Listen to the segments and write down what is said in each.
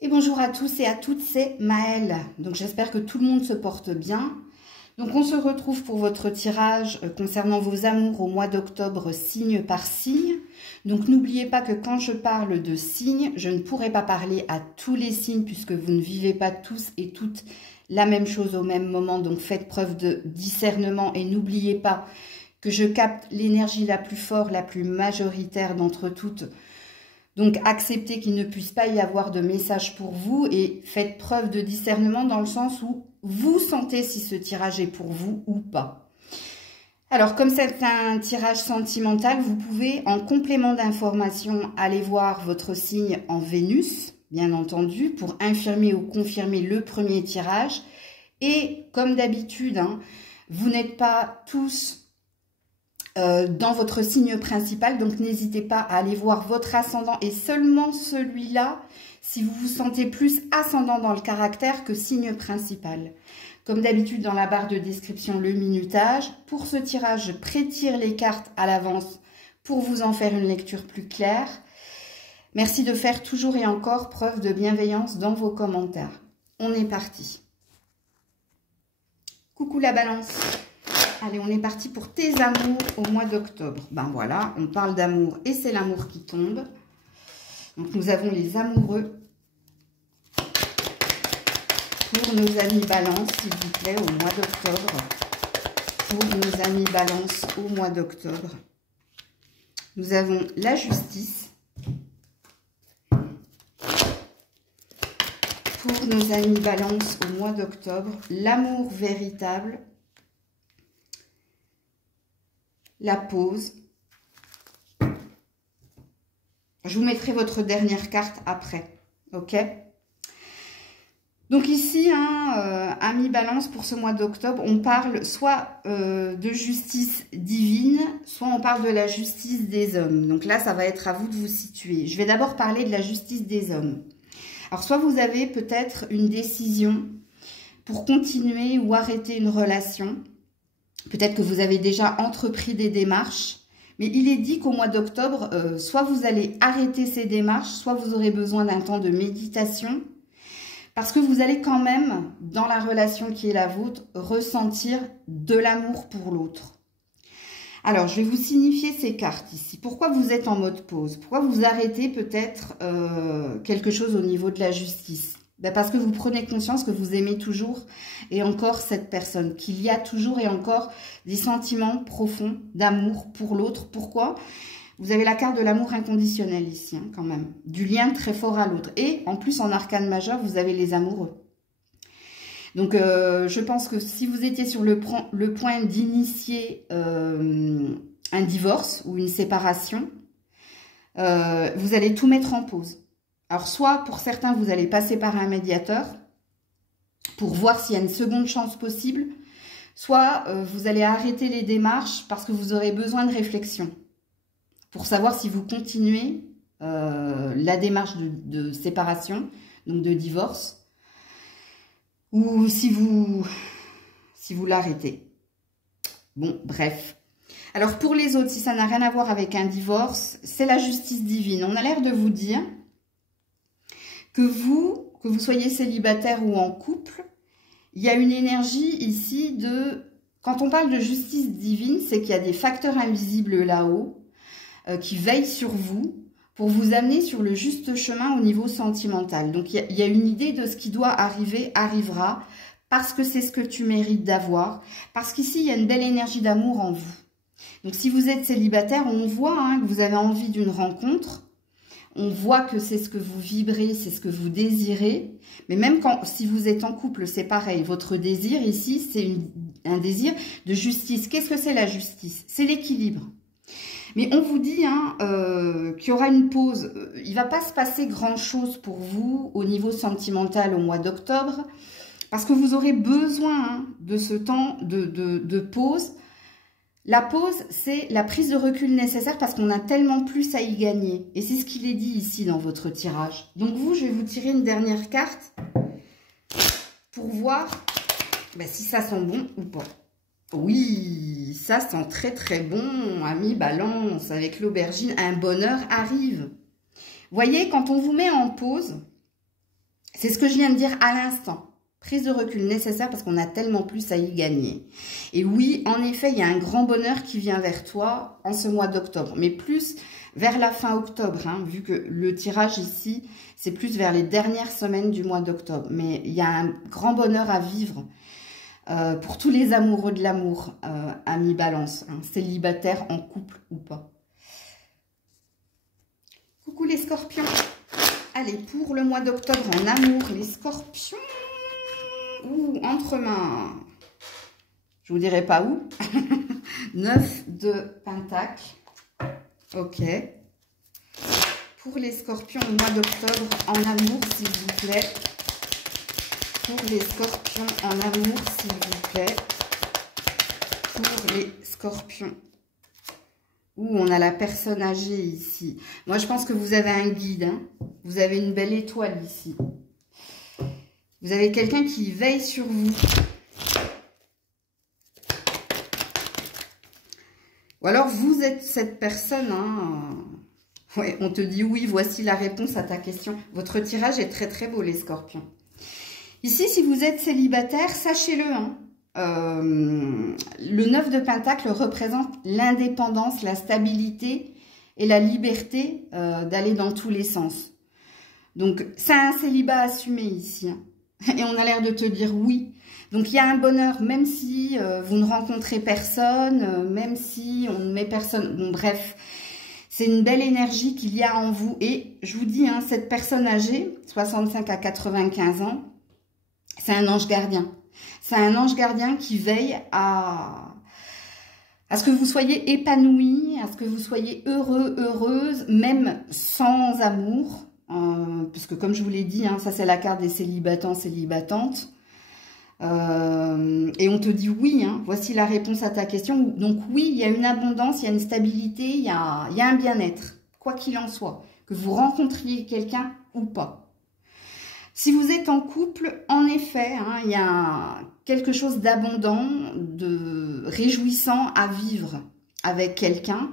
Et bonjour à tous et à toutes, c'est Maëlle. Donc j'espère que tout le monde se porte bien. Donc on se retrouve pour votre tirage concernant vos amours au mois d'octobre, signe par signe. Donc n'oubliez pas que quand je parle de signes, je ne pourrai pas parler à tous les signes puisque vous ne vivez pas tous et toutes la même chose au même moment. Donc faites preuve de discernement et n'oubliez pas que je capte l'énergie la plus forte, la plus majoritaire d'entre toutes. Donc, acceptez qu'il ne puisse pas y avoir de message pour vous et faites preuve de discernement dans le sens où vous sentez si ce tirage est pour vous ou pas. Alors, comme c'est un tirage sentimental, vous pouvez, en complément d'information, aller voir votre signe en Vénus, bien entendu, pour infirmer ou confirmer le premier tirage. Et comme d'habitude, vous n'êtes pas tous dans votre signe principal, donc n'hésitez pas à aller voir votre ascendant et seulement celui-là si vous vous sentez plus ascendant dans le caractère que signe principal. Comme d'habitude dans la barre de description, le minutage. Pour ce tirage, je pré-tire les cartes à l'avance pour vous en faire une lecture plus claire. Merci de faire toujours et encore preuve de bienveillance dans vos commentaires. On est parti. Coucou la Balance. Allez, on est parti pour tes amours au mois d'octobre. Ben voilà, on parle d'amour et c'est l'amour qui tombe. Donc, nous avons les amoureux pour nos amis Balance, s'il vous plaît, au mois d'octobre. Pour nos amis Balance au mois d'octobre. Nous avons la justice. Pour nos amis Balance au mois d'octobre, l'amour véritable. La pause. Je vous mettrai votre dernière carte après. Ok? Donc ici, amis Balance, pour ce mois d'octobre, on parle soit de justice divine, soit on parle de la justice des hommes. Donc là, ça va être à vous de vous situer. Je vais d'abord parler de la justice des hommes. Alors, soit vous avez peut-être une décision pour continuer ou arrêter une relation. Peut-être que vous avez déjà entrepris des démarches, mais il est dit qu'au mois d'octobre, soit vous allez arrêter ces démarches, soit vous aurez besoin d'un temps de méditation, parce que vous allez quand même, dans la relation qui est la vôtre, ressentir de l'amour pour l'autre. Alors, je vais vous signifier ces cartes ici. Pourquoi vous êtes en mode pause? Pourquoi vous arrêtez peut-être quelque chose au niveau de la justice? Ben parce que vous prenez conscience que vous aimez toujours et encore cette personne, qu'il y a toujours et encore des sentiments profonds d'amour pour l'autre. Pourquoi? Vous avez la carte de l'amour inconditionnel ici, quand même, du lien très fort à l'autre. Et en plus, en arcane majeur, vous avez les amoureux. Donc, je pense que si vous étiez sur le point d'initier un divorce ou une séparation, vous allez tout mettre en pause. Alors, soit pour certains, vous allez passer par un médiateur pour voir s'il y a une seconde chance possible, soit vous allez arrêter les démarches parce que vous aurez besoin de réflexion pour savoir si vous continuez la démarche de séparation, donc de divorce, ou si vous l'arrêtez. Bon, bref. Alors, pour les autres, si ça n'a rien à voir avec un divorce, c'est la justice divine. On a l'air de vous dire que vous soyez célibataire ou en couple, il y a une énergie ici de... Quand on parle de justice divine, c'est qu'il y a des facteurs invisibles là-haut qui veillent sur vous pour vous amener sur le juste chemin au niveau sentimental. Donc, il y a une idée de ce qui doit arriver, arrivera, parce que c'est ce que tu mérites d'avoir, parce qu'ici, il y a une belle énergie d'amour en vous. Donc, si vous êtes célibataire, on voit que vous avez envie d'une rencontre. On voit que c'est ce que vous vibrez, c'est ce que vous désirez. Mais même si vous êtes en couple, c'est pareil. Votre désir ici, c'est un désir de justice. Qu'est-ce que c'est la justice? C'est l'équilibre. Mais on vous dit qu'il y aura une pause. Il ne va pas se passer grand-chose pour vous au niveau sentimental au mois d'octobre. Parce que vous aurez besoin de ce temps de pause. La pause, c'est la prise de recul nécessaire parce qu'on a tellement plus à y gagner. Et c'est ce qu'il est dit ici dans votre tirage. Donc vous, je vais vous tirer une dernière carte pour voir si ça sent bon ou pas. Oui, ça sent très très bon, ami Balance. Avec l'aubergine, un bonheur arrive. Voyez, quand on vous met en pause, C'est ce que je viens de dire à l'instant. Prise de recul nécessaire parce qu'on a tellement plus à y gagner. Et oui, en effet, il y a un grand bonheur qui vient vers toi en ce mois d'octobre. Mais plus vers la fin octobre, hein, vu que le tirage ici, c'est plus vers les dernières semaines du mois d'octobre. Mais il y a un grand bonheur à vivre pour tous les amoureux de l'amour, amis Balance, hein, célibataires, en couple ou pas. Coucou les scorpions. Allez, pour le mois d'octobre en amour, les scorpions. Ouh, entre mains. Je vous dirai pas où. 9 de Pentacle. Ok. Pour les scorpions au mois d'octobre en amour, s'il vous plaît. Pour les scorpions en amour, s'il vous plaît. Pour les scorpions. Ouh, on a la personne âgée ici. Moi, je pense que vous avez un guide. Hein. Vous avez une belle étoile ici. Vous avez quelqu'un qui veille sur vous. Ou alors, vous êtes cette personne. Hein. Ouais, on te dit oui, voici la réponse à ta question. Votre tirage est très, très beau, les scorpions. Ici, si vous êtes célibataire, sachez-le. Hein. Le 9 de Pentacle représente l'indépendance, la stabilité et la liberté d'aller dans tous les sens. Donc, c'est un célibat assumé ici. Hein. Et on a l'air de te dire oui. Donc, il y a un bonheur, même si vous ne rencontrez personne, même si on ne met personne... Bon, bref, c'est une belle énergie qu'il y a en vous. Et je vous dis, hein, cette personne âgée, 65 à 95 ans, c'est un ange gardien. C'est un ange gardien qui veille à ce que vous soyez épanoui, à ce que vous soyez heureux, heureuse, même sans amour. Puisque comme je vous l'ai dit, hein, ça c'est la carte des célibatants, célibatantes. Et on te dit oui, hein, voici la réponse à ta question. Donc oui, il y a une abondance, il y a une stabilité, il y a un bien-être, quoi qu'il en soit. Que vous rencontriez quelqu'un ou pas. Si vous êtes en couple, en effet, hein, il y a quelque chose d'abondant, de réjouissant à vivre avec quelqu'un.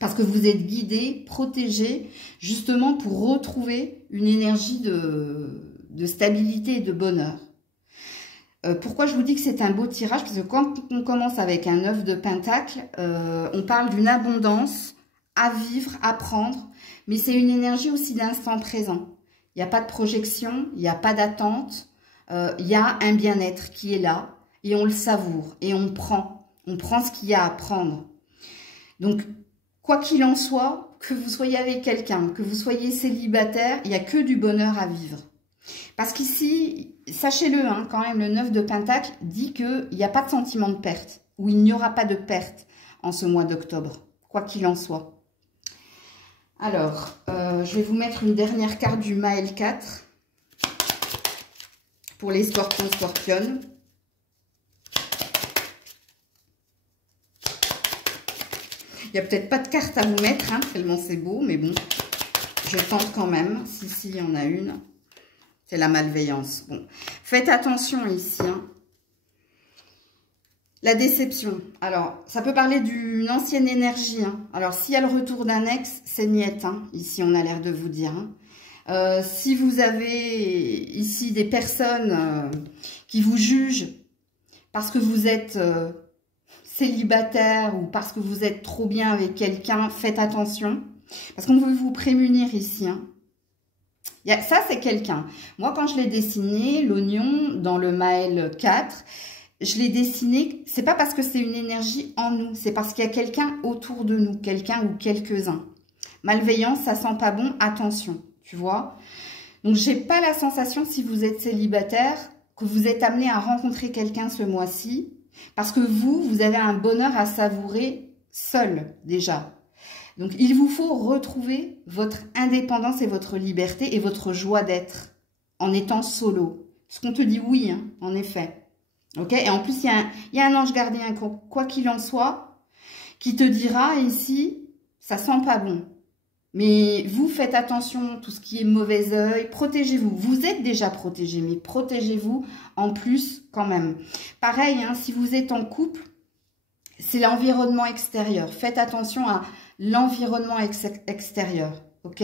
Parce que vous êtes guidé, protégé, justement pour retrouver une énergie de stabilité et de bonheur. Pourquoi je vous dis que c'est un beau tirage? Parce que quand on commence avec un 9 de Pentacle, on parle d'une abondance à vivre, à prendre. Mais c'est une énergie aussi d'instant présent. Il n'y a pas de projection, il n'y a pas d'attente. Il y a un bien-être qui est là et on le savoure et on prend. On prend ce qu'il y a à prendre. Donc, quoi qu'il en soit, que vous soyez avec quelqu'un, que vous soyez célibataire, il n'y a que du bonheur à vivre. Parce qu'ici, sachez-le, hein, quand même, le 9 de Pentacle dit qu'il n'y a pas de sentiment de perte, ou il n'y aura pas de perte en ce mois d'octobre, quoi qu'il en soit. Alors, je vais vous mettre une dernière carte du Maël 4 pour les scorpions, scorpionnes. Il n'y a peut-être pas de carte à vous mettre, hein, tellement c'est beau, mais bon, je tente quand même. Si, il y en a une. C'est la malveillance. Bon, faites attention ici. Hein. La déception. Alors, ça peut parler d'une ancienne énergie. Hein. Alors, s'il y a le retour d'un ex, c'est niette. Hein. Ici, on a l'air de vous dire. Hein. Si vous avez ici des personnes qui vous jugent parce que vous êtes... célibataire ou parce que vous êtes trop bien avec quelqu'un, faites attention. Parce qu'on veut vous prémunir ici. Hein. Ça, c'est quelqu'un. Moi, quand je l'ai dessiné, l'oignon, dans le Maël 4, je l'ai dessiné, c'est pas parce que c'est une énergie en nous, c'est parce qu'il y a quelqu'un autour de nous, quelqu'un ou quelques-uns. Malveillance, ça sent pas bon, attention, tu vois. Donc, j'ai pas la sensation, si vous êtes célibataire, que vous êtes amené à rencontrer quelqu'un ce mois-ci. Parce que vous avez un bonheur à savourer seul, déjà. Donc, il vous faut retrouver votre indépendance et votre liberté et votre joie d'être en étant solo. Parce qu'on te dit oui, hein, en effet. Ok. Et en plus, il y a un ange gardien, quoi qu'il en soit, qui te dira ici, ça sent pas bon. Mais vous, faites attention, tout ce qui est mauvais œil, protégez-vous. Vous êtes déjà protégé, mais protégez-vous en plus quand même. Pareil, hein, si vous êtes en couple, c'est l'environnement extérieur. Faites attention à l'environnement extérieur. ok?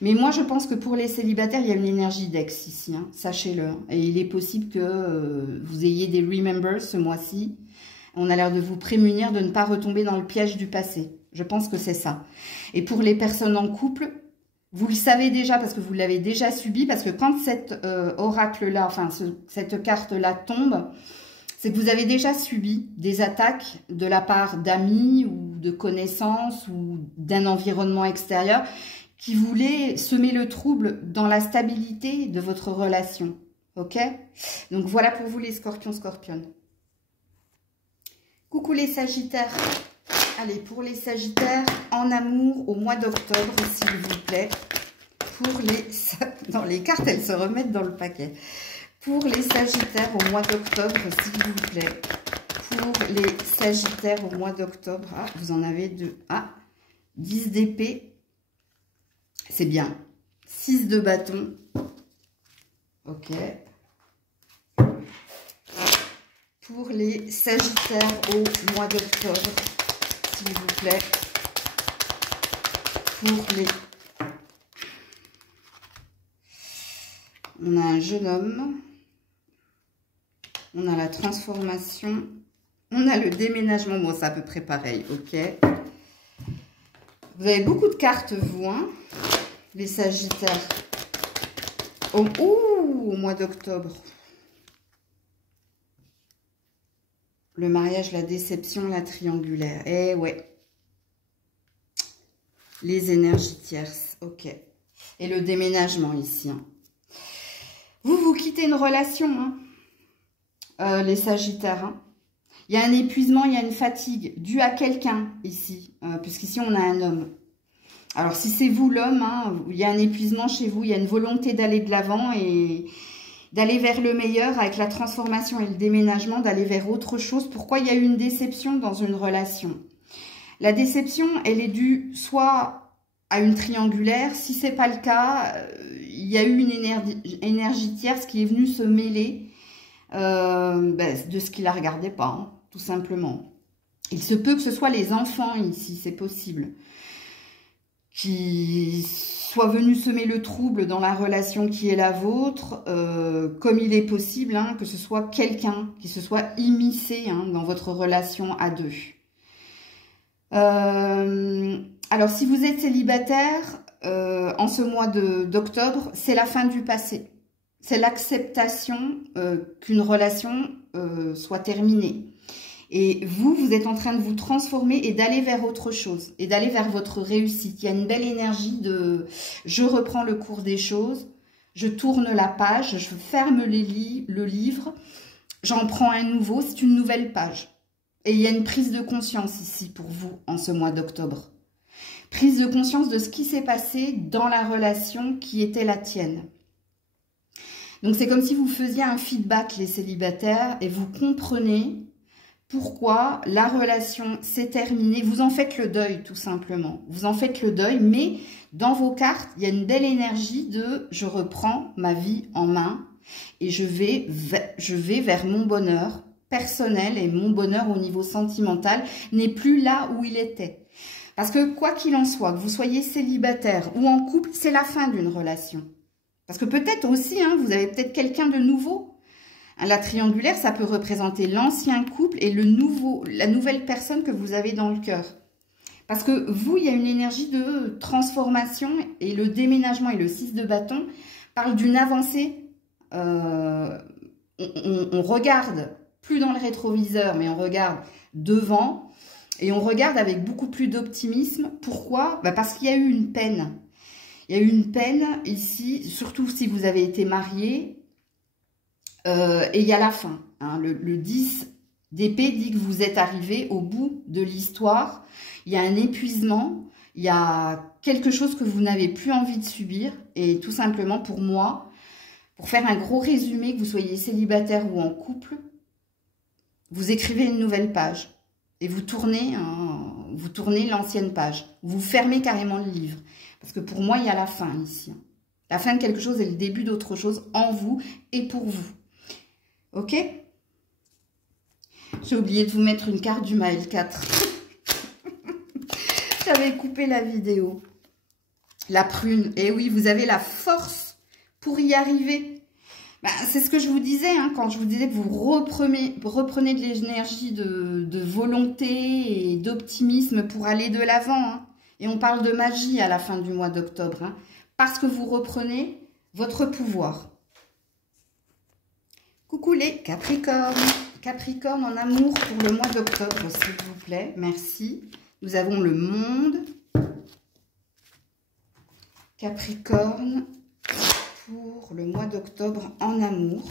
Mais moi, je pense que pour les célibataires, il y a une énergie d'ex ici, hein, sachez-le. Hein. Et il est possible que vous ayez des remembers ce mois-ci. On a l'air de vous prémunir de ne pas retomber dans le piège du passé. Je pense que c'est ça. Et pour les personnes en couple, vous le savez déjà parce que vous l'avez déjà subi. Parce que quand cet oracle-là, enfin cette carte-là tombe, c'est que vous avez déjà subi des attaques de la part d'amis ou de connaissances ou d'un environnement extérieur qui voulait semer le trouble dans la stabilité de votre relation. Ok? Donc voilà pour vous les scorpions, scorpionnes. Coucou les sagittaires. Allez, pour les sagittaires, en amour au mois d'octobre, s'il vous plaît. Pour les... Non, les cartes, elles se remettent dans le paquet. Pour les sagittaires au mois d'octobre, s'il vous plaît. Pour les sagittaires au mois d'octobre. Ah, vous en avez deux. Ah, 10 d'épée. C'est bien. 6 de bâton. Ok. Pour les sagittaires au mois d'octobre, s'il vous plaît. Pour les... On a un jeune homme. On a la transformation. On a le déménagement. Bon, c'est à peu près pareil, ok. Vous avez beaucoup de cartes, vous, hein, les sagittaires. Au mois d'octobre. Le mariage, la déception, la triangulaire. Eh ouais. Les énergies tierces. Ok. Et le déménagement ici. Hein. Vous quittez une relation, hein, les sagittaires. Hein. Il y a un épuisement, il y a une fatigue due à quelqu'un ici. Puisqu'ici, on a un homme. Alors, si c'est vous l'homme, hein, il y a un épuisement chez vous. Il y a une volonté d'aller de l'avant et... d'aller vers le meilleur avec la transformation et le déménagement, d'aller vers autre chose. Pourquoi il y a eu une déception dans une relation? La déception, elle est due soit à une triangulaire. Si ce n'est pas le cas, il y a eu une énergie tierce qui est venue se mêler de ce qui ne la regardait pas, hein, tout simplement. Il se peut que ce soit les enfants ici, c'est possible, qui soit venu semer le trouble dans la relation qui est la vôtre, comme il est possible hein, que ce soit quelqu'un qui se soit immiscé hein, dans votre relation à deux. Alors, si vous êtes célibataire, en ce mois d'octobre, c'est la fin du passé. C'est l'acceptation qu'une relation soit terminée. Et vous êtes en train de vous transformer et d'aller vers autre chose, et d'aller vers votre réussite. Il y a une belle énergie de « je reprends le cours des choses, je tourne la page, je ferme le livre, j'en prends un nouveau, c'est une nouvelle page. » Et il y a une prise de conscience ici pour vous en ce mois d'octobre. Prise de conscience de ce qui s'est passé dans la relation qui était la tienne. Donc c'est comme si vous faisiez un feedback les célibataires et vous comprenez pourquoi la relation s'est terminée. Vous en faites le deuil, tout simplement. Vous en faites le deuil, mais dans vos cartes, il y a une belle énergie de « je reprends ma vie en main et je vais vers mon bonheur personnel et mon bonheur au niveau sentimental n'est plus là où il était. » Parce que quoi qu'il en soit, que vous soyez célibataire ou en couple, c'est la fin d'une relation. Parce que peut-être aussi, hein, vous avez peut-être quelqu'un de nouveau. La triangulaire, ça peut représenter l'ancien couple et la nouvelle personne que vous avez dans le cœur. Parce que vous, il y a une énergie de transformation et le déménagement et le 6 de bâton parlent d'une avancée. On regarde plus dans le rétroviseur, mais on regarde devant et on regarde avec beaucoup plus d'optimisme. Pourquoi? Parce qu'il y a eu une peine. Il y a eu une peine ici, surtout si vous avez été marié. Et il y a la fin. Hein. Le 10 d'épée dit que vous êtes arrivé au bout de l'histoire. Il y a un épuisement. Il y a quelque chose que vous n'avez plus envie de subir. Et tout simplement, pour moi, pour faire un gros résumé, que vous soyez célibataire ou en couple, vous écrivez une nouvelle page. Et vous tournez l'ancienne page. Vous fermez carrément le livre. Parce que pour moi, il y a la fin ici. La fin de quelque chose et le début d'autre chose en vous et pour vous. Ok? J'ai oublié de vous mettre une carte du Maël 4. J'avais coupé la vidéo. La prune. Et oui, vous avez la force pour y arriver. Bah, c'est ce que je vous disais, hein, quand je vous disais que vous reprenez de l'énergie de volonté et d'optimisme pour aller de l'avant. Hein. Et on parle de magie à la fin du mois d'octobre. Hein, parce que vous reprenez votre pouvoir. Coucou les Capricornes. Capricorne en amour pour le mois d'octobre, s'il vous plaît. Merci. Nous avons le monde. Capricorne pour le mois d'octobre en amour.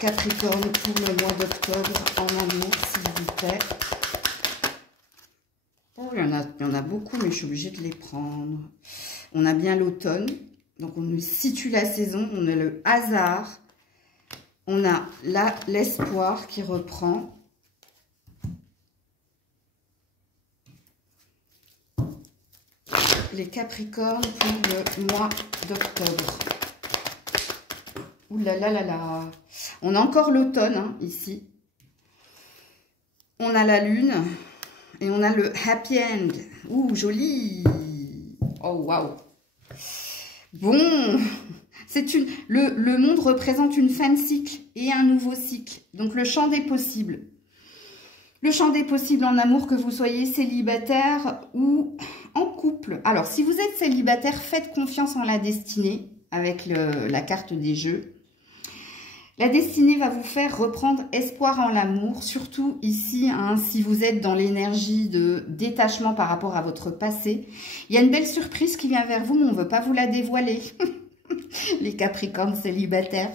Capricorne pour le mois d'octobre en amour, s'il vous plaît. Oh, il y en a beaucoup, mais je suis obligée de les prendre. On a bien l'automne. Donc, on nous situe la saison. On a le hasard. On a l'espoir qui reprend. Les Capricornes pour le mois d'octobre. Ouh là là là là. On a encore l'automne, hein, ici. On a la lune. Et on a le happy end. Ouh, joli. Oh, waouh. Bon, le monde représente une fin de cycle et un nouveau cycle. Donc, le champ des possibles. Le champ des possibles en amour, que vous soyez célibataire ou en couple. Alors, si vous êtes célibataire, faites confiance en la destinée avec la carte des jeux. La destinée va vous faire reprendre espoir en l'amour, surtout ici, hein, si vous êtes dans l'énergie de détachement par rapport à votre passé. Il y a une belle surprise qui vient vers vous, mais on ne veut pas vous la dévoiler. Les Capricornes célibataires.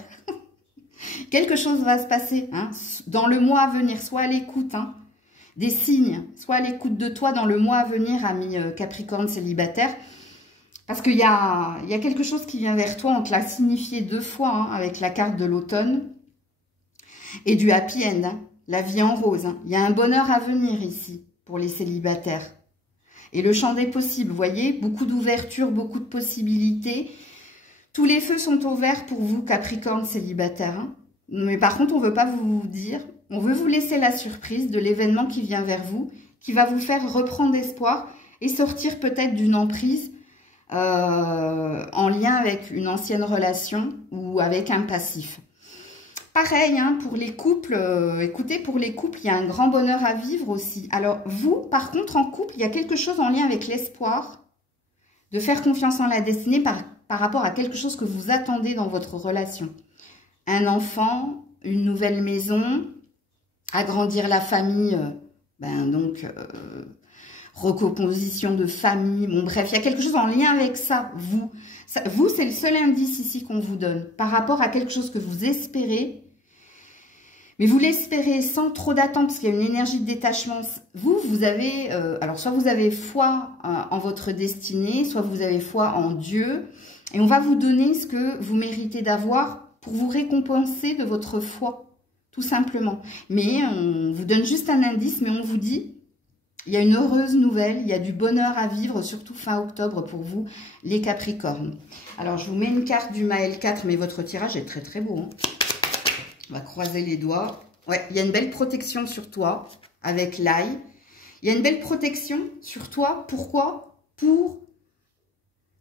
Quelque chose va se passer hein, dans le mois à venir, soit à l'écoute hein, des signes, soit à l'écoute de toi dans le mois à venir, ami Capricorne célibataire. Parce qu'il y a quelque chose qui vient vers toi, on te l'a signifié 2 fois hein, avec la carte de l'automne et du happy end, hein, la vie en rose. Hein. Il y a un bonheur à venir ici pour les célibataires. Et le champ des possibles, vous voyez, beaucoup d'ouverture, beaucoup de possibilités. Tous les feux sont ouverts pour vous, Capricorne célibataire. Hein. Mais par contre, on ne veut pas vous dire, on veut vous laisser la surprise de l'événement qui vient vers vous, qui va vous faire reprendre espoir et sortir peut-être d'une emprise en lien avec une ancienne relation ou avec un passif. Pareil, hein, pour les couples, écoutez, pour les couples, il y a un grand bonheur à vivre aussi. Alors, vous, par contre, en couple, il y a quelque chose en lien avec l'espoir de faire confiance en la destinée par rapport à quelque chose que vous attendez dans votre relation. Un enfant, une nouvelle maison, agrandir la famille, recomposition de famille, bon bref, il y a quelque chose en lien avec ça, vous. Vous, c'est le seul indice ici qu'on vous donne, par rapport à quelque chose que vous espérez, mais vous l'espérez sans trop d'attente, parce qu'il y a une énergie de détachement. Vous avez, alors soit vous avez foi en votre destinée, soit vous avez foi en Dieu, et on va vous donner ce que vous méritez d'avoir pour vous récompenser de votre foi, tout simplement. Mais on vous donne juste un indice, mais on vous dit... Il y a une heureuse nouvelle, il y a du bonheur à vivre, surtout fin octobre pour vous, les Capricornes. Alors, je vous mets une carte du Maël 4, mais votre tirage est très très beau. Hein. On va croiser les doigts. Ouais, il y a une belle protection sur toi, avec l'ail. Il y a une belle protection sur toi. Pourquoi?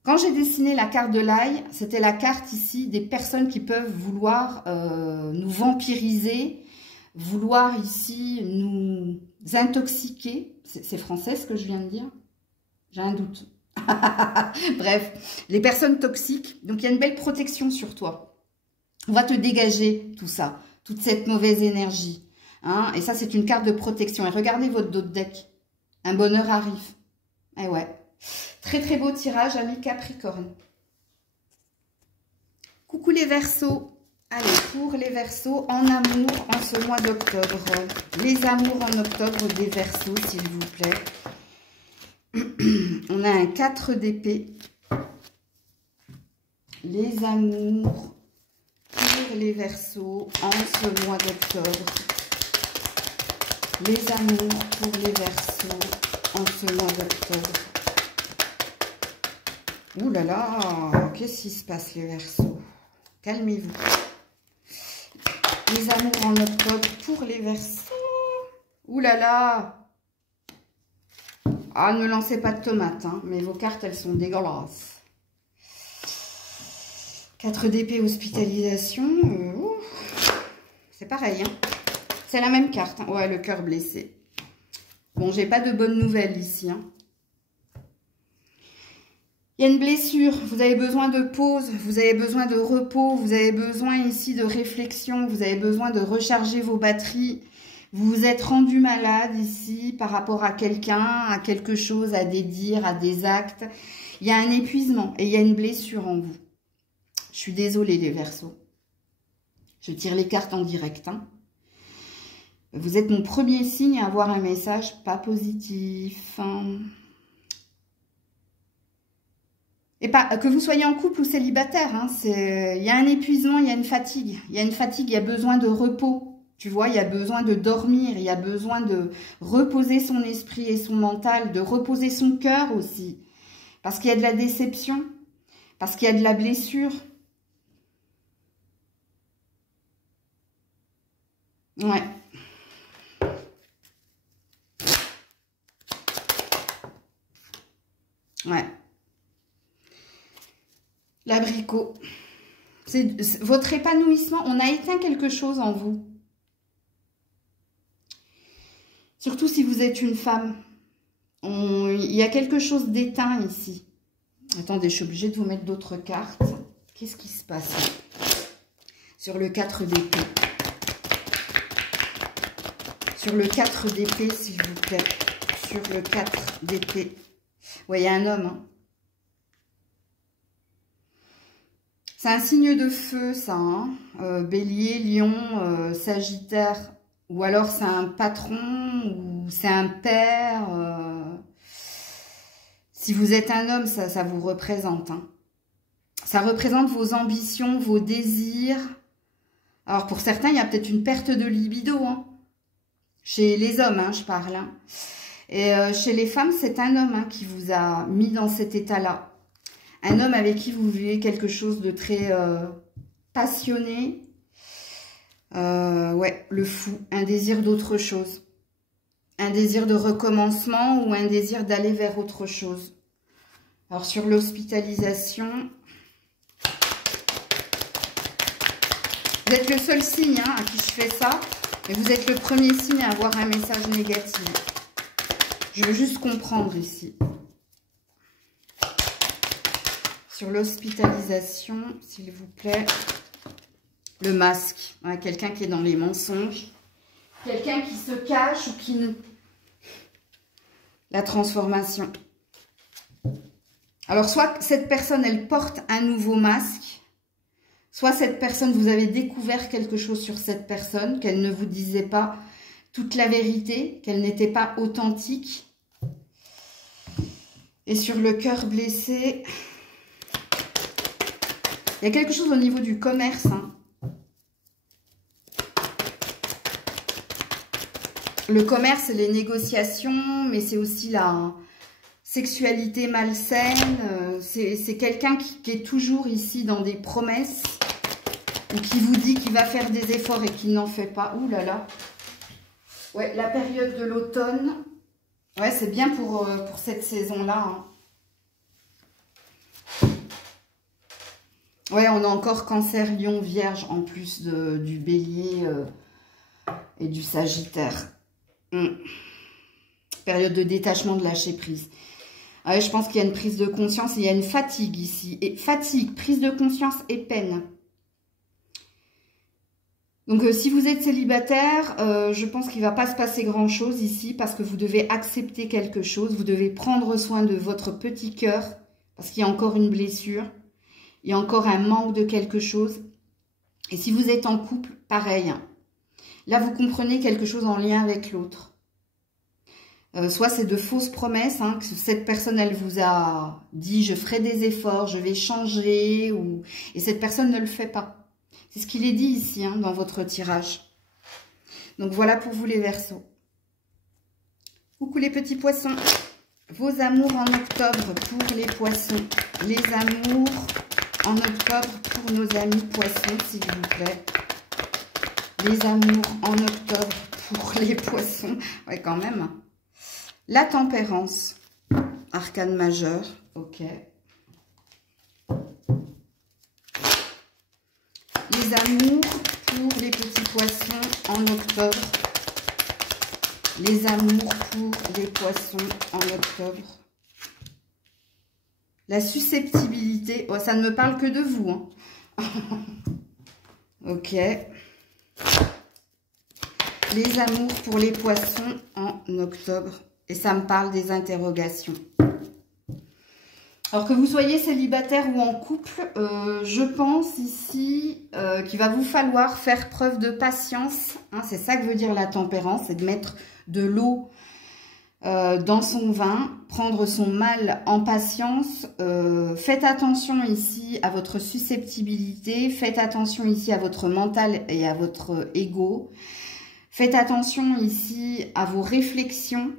Quand j'ai dessiné la carte de l'ail, c'était la carte ici des personnes qui peuvent vouloir nous vampiriser, vouloir ici nous intoxiquer. C'est français ce que je viens de dire? J'ai un doute. Bref, les personnes toxiques. Donc, il y a une belle protection sur toi. On va te dégager tout ça, toute cette mauvaise énergie. Hein? Et ça, c'est une carte de protection. Et regardez votre dos de deck. Un bonheur arrive. Eh ouais. Très, très beau tirage, ami Capricorne. Coucou les Verseaux. Allez, pour les Verseaux, en amour, en ce mois d'octobre. Les amours en octobre des Verseaux, s'il vous plaît. On a un 4 d'épée. Les amours pour les Verseaux en ce mois d'octobre. Les amours pour les Verseaux en ce mois d'octobre. Ouh là là, qu'est-ce qui se passe les Verseaux? Calmez-vous. Les amours en octobre pour les Verseaux. Ouh là là. Ah, ne lancez pas de tomates, hein, mais vos cartes, elles sont dégueulasses. 4 d'épée, hospitalisation. C'est pareil, hein. C'est la même carte. Hein. Ouais, le cœur blessé. Bon, j'ai pas de bonnes nouvelles ici. Hein. Il y a une blessure. Vous avez besoin de pause. Vous avez besoin de repos. Vous avez besoin ici de réflexion. Vous avez besoin de recharger vos batteries. Vous vous êtes rendu malade ici par rapport à quelqu'un, à quelque chose, à des dires, à des actes. Il y a un épuisement et il y a une blessure en vous. Je suis désolée les Verseaux. Je tire les cartes en direct. Hein. Vous êtes mon premier signe à avoir un message pas positif. Hein. Et pas que vous soyez en couple ou célibataire. Hein, il y a un épuisement, il y a une fatigue. Il y a une fatigue, il y a besoin de repos. Tu vois, il y a besoin de dormir, il y a besoin de reposer son esprit et son mental, de reposer son cœur aussi. Parce qu'il y a de la déception, parce qu'il y a de la blessure. Ouais. Ouais. L'abricot. C'est votre épanouissement. On a éteint quelque chose en vous. Surtout si vous êtes une femme. Il y a quelque chose d'éteint ici. Attendez, je suis obligée de vous mettre d'autres cartes. Qu'est-ce qui se passe sur le 4 d'épée? Sur le 4 d'épée, s'il vous plaît. Sur le 4 d'épée. Ouais, il y a un homme. Hein. C'est un signe de feu, ça. Hein. Bélier, lion, sagittaire. Ou alors c'est un patron, ou c'est un père. Si vous êtes un homme, ça vous représente. Hein. Ça représente vos ambitions, vos désirs. Alors pour certains, il y a peut-être une perte de libido. Hein. Chez les hommes, hein, je parle. Hein. Et chez les femmes, c'est un homme hein, qui vous a mis dans cet état-là. Un homme avec qui vous vivez quelque chose de très passionné. Ouais, le fou, un désir d'autre chose. Un désir de recommencement ou un désir d'aller vers autre chose. Alors sur l'hospitalisation, vous êtes le seul signe hein, à qui je fais ça, mais vous êtes le premier signe à avoir un message négatif. Je veux juste comprendre ici. Sur l'hospitalisation, s'il vous plaît, le masque. Ouais, quelqu'un qui est dans les mensonges. Quelqu'un qui se cache ou qui ne... La transformation. Alors, soit cette personne, elle porte un nouveau masque. Soit cette personne, vous avez découvert quelque chose sur cette personne, qu'elle ne vous disait pas toute la vérité, qu'elle n'était pas authentique. Et sur le cœur blessé, il y a quelque chose au niveau du commerce. Hein. Le commerce, c'est les négociations, mais c'est aussi la sexualité malsaine. C'est quelqu'un qui est toujours ici dans des promesses ou qui vous dit qu'il va faire des efforts et qu'il n'en fait pas. Ouh là là. Ouais, la période de l'automne. Ouais, c'est bien pour cette saison-là. Hein. Ouais, on a encore Cancer, Lion, Vierge en plus du Bélier et du Sagittaire. Période de détachement, de lâcher prise. Ouais, je pense qu'il y a une prise de conscience et il y a une fatigue ici. Et fatigue, prise de conscience et peine. Donc, si vous êtes célibataire, je pense qu'il ne va pas se passer grand-chose ici parce que vous devez accepter quelque chose. Vous devez prendre soin de votre petit cœur parce qu'il y a encore une blessure. Il y a encore un manque de quelque chose. Et si vous êtes en couple, pareil. Là, vous comprenez quelque chose en lien avec l'autre. Soit c'est de fausses promesses, hein, que cette personne, elle vous a dit « je ferai des efforts, je vais changer » et cette personne ne le fait pas. C'est ce qu'il est dit ici, hein, dans votre tirage. Donc voilà pour vous les Verseaux. Coucou les petits poissons. Vos amours en octobre pour les poissons. Les amours en octobre pour nos amis poissons, s'il vous plaît. Les amours en octobre pour les poissons. Ouais, quand même. La tempérance. arcane majeur, ok. Les amours pour les petits poissons en octobre. Les amours pour les poissons en octobre. La susceptibilité, oh, ça ne me parle que de vous, hein. Ok. Les amours pour les poissons en octobre. Et ça me parle des interrogations. Alors que vous soyez célibataire ou en couple, je pense ici qu'il va vous falloir faire preuve de patience. Hein, c'est ça que veut dire la tempérance, c'est de mettre de l'eau dans son vin, prendre son mal en patience. Faites attention ici à votre susceptibilité, faites attention ici à votre mental et à votre ego. Faites attention ici à vos réflexions.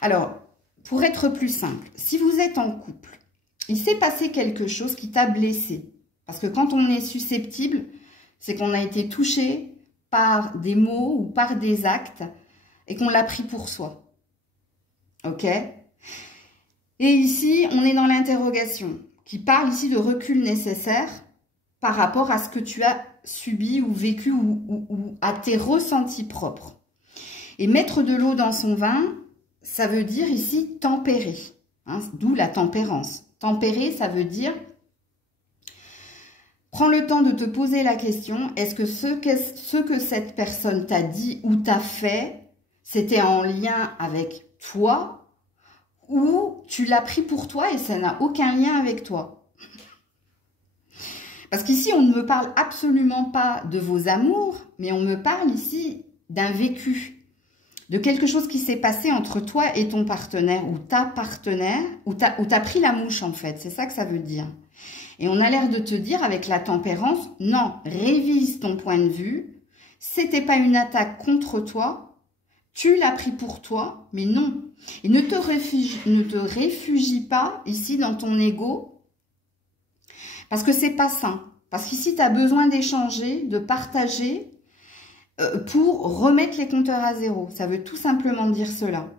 Alors, pour être plus simple, si vous êtes en couple, il s'est passé quelque chose qui t'a blessé. Parce que quand on est susceptible, c'est qu'on a été touché par des mots ou par des actes et qu'on l'a pris pour soi. Ok? Et ici, on est dans l'interrogation qui parle ici de recul nécessaire par rapport à ce que tu as subi ou vécu ou à tes ressentis propres. Et mettre de l'eau dans son vin, ça veut dire ici tempérer, hein, d'où la tempérance. Tempérer, ça veut dire, prends le temps de te poser la question, est-ce que ce que cette personne t'a dit ou t'a fait, c'était en lien avec toi ou tu l'as pris pour toi et ça n'a aucun lien avec toi? Parce qu'ici, on ne me parle absolument pas de vos amours, mais on me parle ici d'un vécu, de quelque chose qui s'est passé entre toi et ton partenaire ou ta partenaire, ou t'as pris la mouche en fait, c'est ça que ça veut dire. Et on a l'air de te dire avec la tempérance, non, révise ton point de vue, c'était pas une attaque contre toi, tu l'as pris pour toi, mais non. Et ne te réfugie pas ici dans ton ego, parce que c'est pas sain. Parce qu'ici, tu as besoin d'échanger, de partager pour remettre les compteurs à zéro. Ça veut tout simplement dire cela.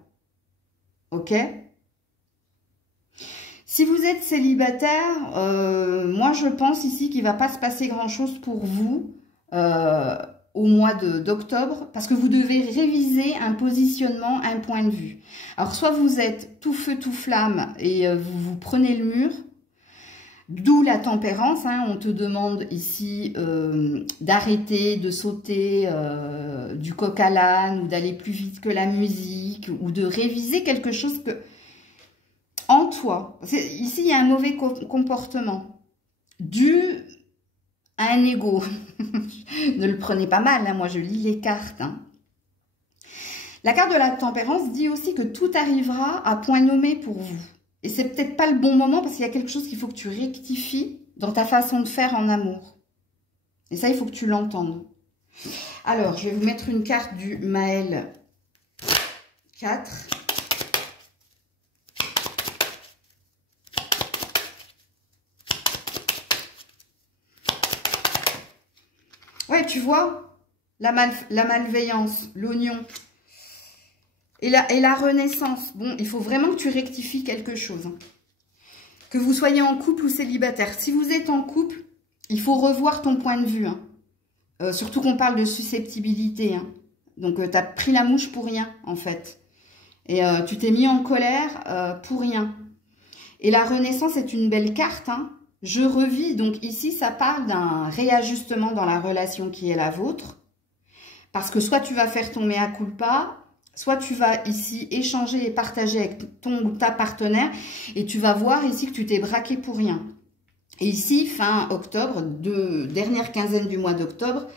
Ok? Si vous êtes célibataire, moi je pense ici qu'il ne va pas se passer grand-chose pour vous au mois d'octobre, parce que vous devez réviser un positionnement, un point de vue. Alors soit vous êtes tout feu, tout flamme et vous prenez le mur, d'où la tempérance, hein, on te demande ici d'arrêter, de sauter du coq à l'âne, ou d'aller plus vite que la musique, ou de réviser quelque chose que en toi. Ici, il y a un mauvais comportement dû à un ego. Ne le prenez pas mal, hein, moi je lis les cartes. Hein. La carte de la tempérance dit aussi que tout arrivera à point nommé pour vous. Et c'est peut-être pas le bon moment parce qu'il y a quelque chose qu'il faut que tu rectifies dans ta façon de faire en amour. Et ça, il faut que tu l'entendes. Alors, je vais vous mettre une carte du Maël 4. Ouais, tu vois, la malveillance, l'oignon. Et la renaissance, bon, il faut vraiment que tu rectifies quelque chose. Hein. Que vous soyez en couple ou célibataire. Si vous êtes en couple, il faut revoir ton point de vue. Hein. Surtout qu'on parle de susceptibilité. Hein. Donc, tu as pris la mouche pour rien, en fait. Et tu t'es mis en colère pour rien. Et la renaissance est une belle carte. Hein. Je revis. Donc, ici, ça parle d'un réajustement dans la relation qui est la vôtre. Parce que soit tu vas faire ton mea culpa, soit tu vas ici échanger et partager avec ton ou ta partenaire et tu vas voir ici que tu t'es braqué pour rien. Et ici, fin octobre, dernière quinzaine du mois d'octobre,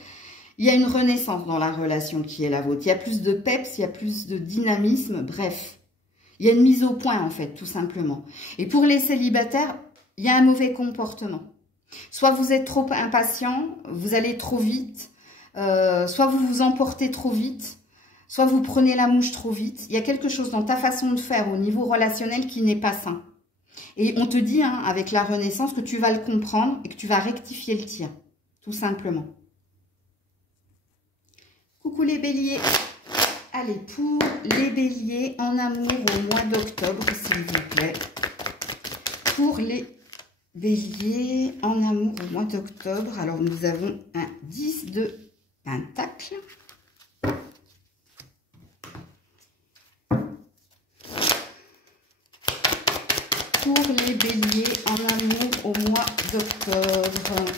il y a une renaissance dans la relation qui est la vôtre. Il y a plus de peps, il y a plus de dynamisme, bref. Il y a une mise au point en fait, tout simplement. Et pour les célibataires, il y a un mauvais comportement. Soit vous êtes trop impatient, vous allez trop vite, soit vous vous emportez trop vite, soit vous prenez la mouche trop vite. Il y a quelque chose dans ta façon de faire au niveau relationnel qui n'est pas sain. Et on te dit, hein, avec la renaissance, que tu vas le comprendre et que tu vas rectifier le tir. Tout simplement. Coucou les béliers. Allez, pour les béliers en amour au mois d'octobre, s'il vous plaît. Pour les béliers en amour au mois d'octobre, alors nous avons un 10 de pentacle. Pour les béliers en amour au mois d'octobre,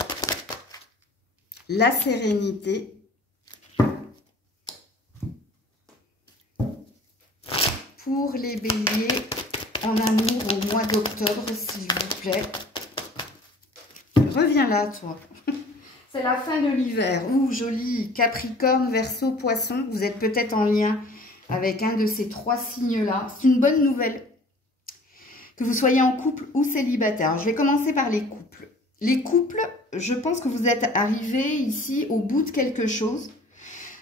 la sérénité. Pour les béliers en amour au mois d'octobre, s'il vous plaît. Reviens là, toi. C'est la fin de l'hiver. Ouh, joli. Capricorne, Verseau, Poisson. Vous êtes peut-être en lien avec un de ces trois signes-là. C'est une bonne nouvelle. Que vous soyez en couple ou célibataire. Je vais commencer par les couples. Les couples, je pense que vous êtes arrivés ici au bout de quelque chose.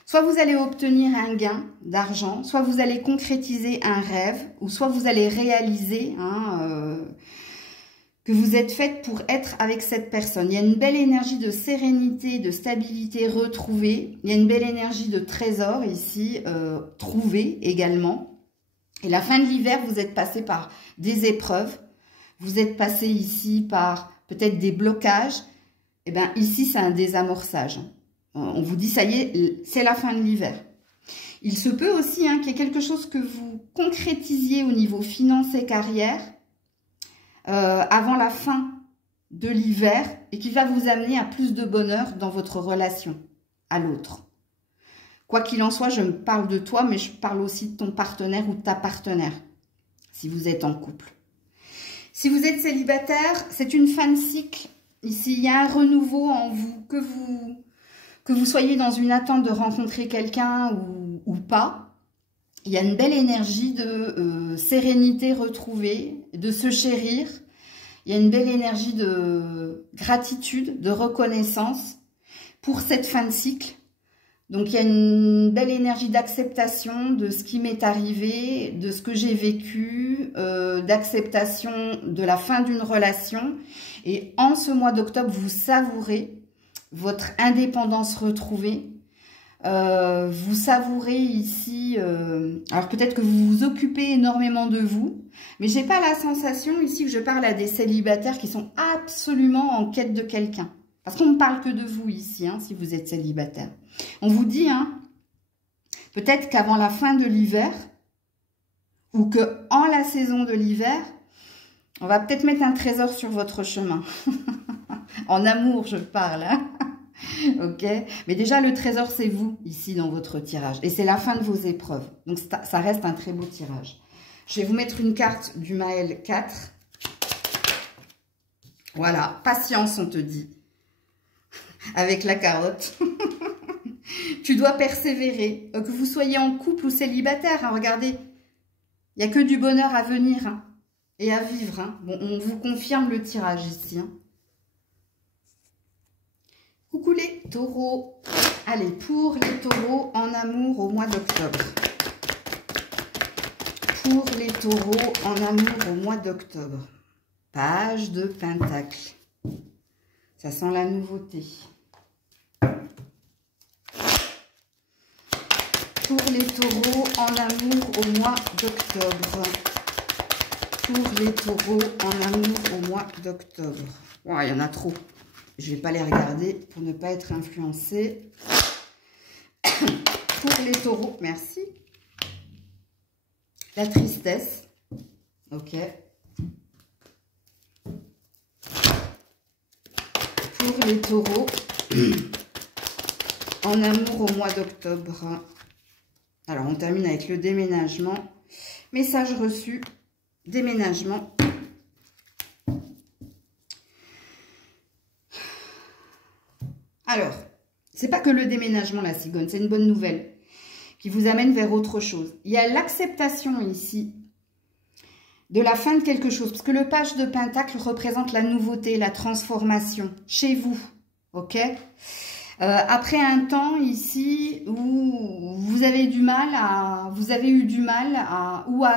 Soit vous allez obtenir un gain d'argent, soit vous allez concrétiser un rêve, ou soit vous allez réaliser que vous êtes faite pour être avec cette personne. Il y a une belle énergie de sérénité, de stabilité retrouvée. Il y a une belle énergie de trésor ici, trouvée également. Et la fin de l'hiver, vous êtes passé par des épreuves. Vous êtes passé ici par peut-être des blocages. Et bien ici, c'est un désamorçage. On vous dit, ça y est, c'est la fin de l'hiver. Il se peut aussi qu'il y ait quelque chose que vous concrétisiez au niveau finance et carrière avant la fin de l'hiver et qui va vous amener à plus de bonheur dans votre relation à l'autre. Quoi qu'il en soit, je me parle de toi, mais je parle aussi de ton partenaire ou de ta partenaire, si vous êtes en couple. Si vous êtes célibataire, c'est une fin de cycle. Ici, il y a un renouveau en vous, que vous soyez dans une attente de rencontrer quelqu'un ou pas. Il y a une belle énergie de sérénité retrouvée, de se chérir. Il y a une belle énergie de gratitude, de reconnaissance pour cette fin de cycle. Donc, il y a une belle énergie d'acceptation de ce qui m'est arrivé, de ce que j'ai vécu, d'acceptation de la fin d'une relation. Et en ce mois d'octobre, vous savourez votre indépendance retrouvée. Vous savourez ici, alors peut-être que vous vous occupez énormément de vous, mais j'ai pas la sensation ici que je parle à des célibataires qui sont absolument en quête de quelqu'un. Parce qu'on ne parle que de vous ici, si vous êtes célibataire. On vous dit, peut-être qu'avant la fin de l'hiver, ou qu'en la saison de l'hiver, on va peut-être mettre un trésor sur votre chemin. En amour, je parle. Ok, mais déjà, le trésor, c'est vous, ici, dans votre tirage. Et c'est la fin de vos épreuves. Donc, ça reste un très beau tirage. Je vais vous mettre une carte du Maël 4. Voilà, patience, on te dit. Avec la carotte. Tu dois persévérer. Que vous soyez en couple ou célibataire, regardez. Il n'y a que du bonheur à venir et à vivre. Bon, on vous confirme le tirage ici. Coucou les taureaux. Allez, pour les taureaux en amour au mois d'octobre. Pour les taureaux en amour au mois d'octobre. Page de pentacle. Ça sent la nouveauté. Pour les taureaux en amour au mois d'octobre. Pour les taureaux en amour au mois d'octobre. Oh, il y en a trop. Je ne vais pas les regarder pour ne pas être influencée. Pour les taureaux, merci. La tristesse. Ok. Pour les taureaux en amour au mois d'octobre. Alors, on termine avec le déménagement. Message reçu. Déménagement. Alors, c'est pas que le déménagement, la cigogne, c'est une bonne nouvelle qui vous amène vers autre chose. Il y a l'acceptation ici de la fin de quelque chose, parce que le page de pentacle représente la nouveauté, la transformation chez vous, ok? Après un temps ici où vous avez eu du mal à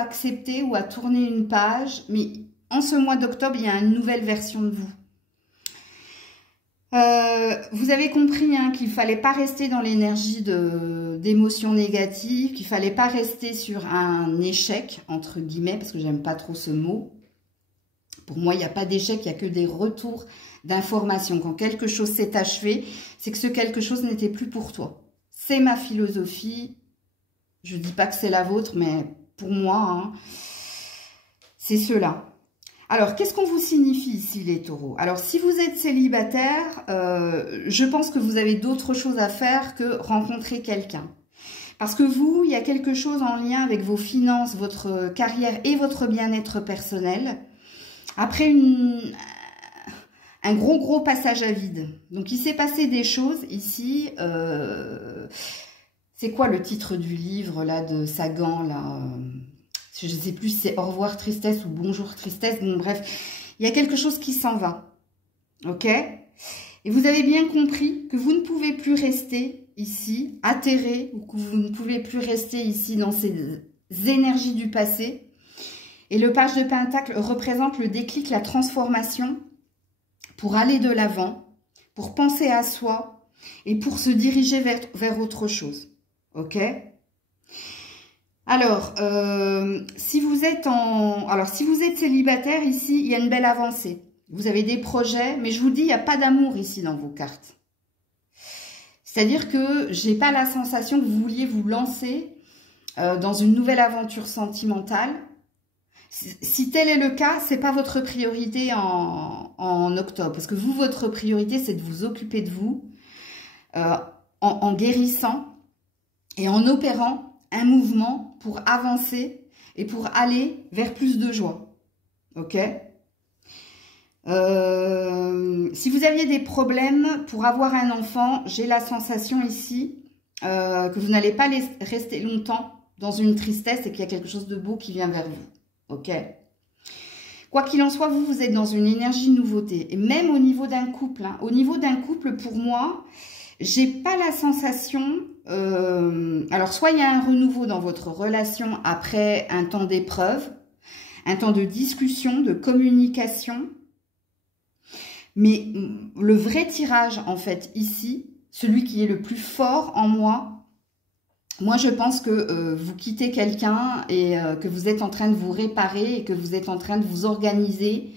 accepter ou à tourner une page, mais en ce mois d'octobre, il y a une nouvelle version de vous. Vous avez compris hein, qu'il fallait pas rester dans l'énergie d'émotions négatives, qu'il fallait pas rester sur un échec, entre guillemets, parce que j'aime pas trop ce mot. Pour moi, il n'y a pas d'échec, il n'y a que des retours d'informations. Quand quelque chose s'est achevé, c'est que ce quelque chose n'était plus pour toi. C'est ma philosophie. Je ne dis pas que c'est la vôtre, mais pour moi, hein, c'est cela. Alors, qu'est-ce qu'on vous signifie ici, les taureaux? Alors, si vous êtes célibataire, je pense que vous avez d'autres choses à faire que rencontrer quelqu'un. Parce que vous, il y a quelque chose en lien avec vos finances, votre carrière et votre bien-être personnel. Après un gros passage à vide. Donc, il s'est passé des choses ici. C'est quoi le titre du livre, là, de Sagan, là je ne sais plus si c'est Au revoir tristesse ou Bonjour tristesse. Bon, bref, il y a quelque chose qui s'en va. Ok? Et vous avez bien compris que vous ne pouvez plus rester ici, atterré, ou que vous ne pouvez plus rester ici dans ces énergies du passé. Et le page de Pentacle représente le déclic, la transformation pour aller de l'avant, pour penser à soi et pour se diriger vers autre chose. Ok? Alors, si vous êtes célibataire ici, il y a une belle avancée. Vous avez des projets, mais je vous dis, il n'y a pas d'amour ici dans vos cartes. C'est-à-dire que j'ai pas la sensation que vous vouliez vous lancer dans une nouvelle aventure sentimentale. Si tel est le cas, c'est pas votre priorité en octobre. Parce que vous, votre priorité, c'est de vous occuper de vous en guérissant et en opérant un mouvement pour avancer et pour aller vers plus de joie. Ok? Si vous aviez des problèmes pour avoir un enfant, j'ai la sensation ici que vous n'allez pas rester longtemps dans une tristesse et qu'il y a quelque chose de beau qui vient vers vous. Ok? Quoi qu'il en soit, vous êtes dans une énergie nouveauté. Et même au niveau d'un couple, hein, au niveau d'un couple, pour moi, j'ai pas la sensation... alors, soit il y a un renouveau dans votre relation après un temps d'épreuve, un temps de discussion, de communication. Mais le vrai tirage, en fait, ici, celui qui est le plus fort en moi, je pense que vous quittez quelqu'un et que vous êtes en train de vous réparer et que vous êtes en train de vous organiser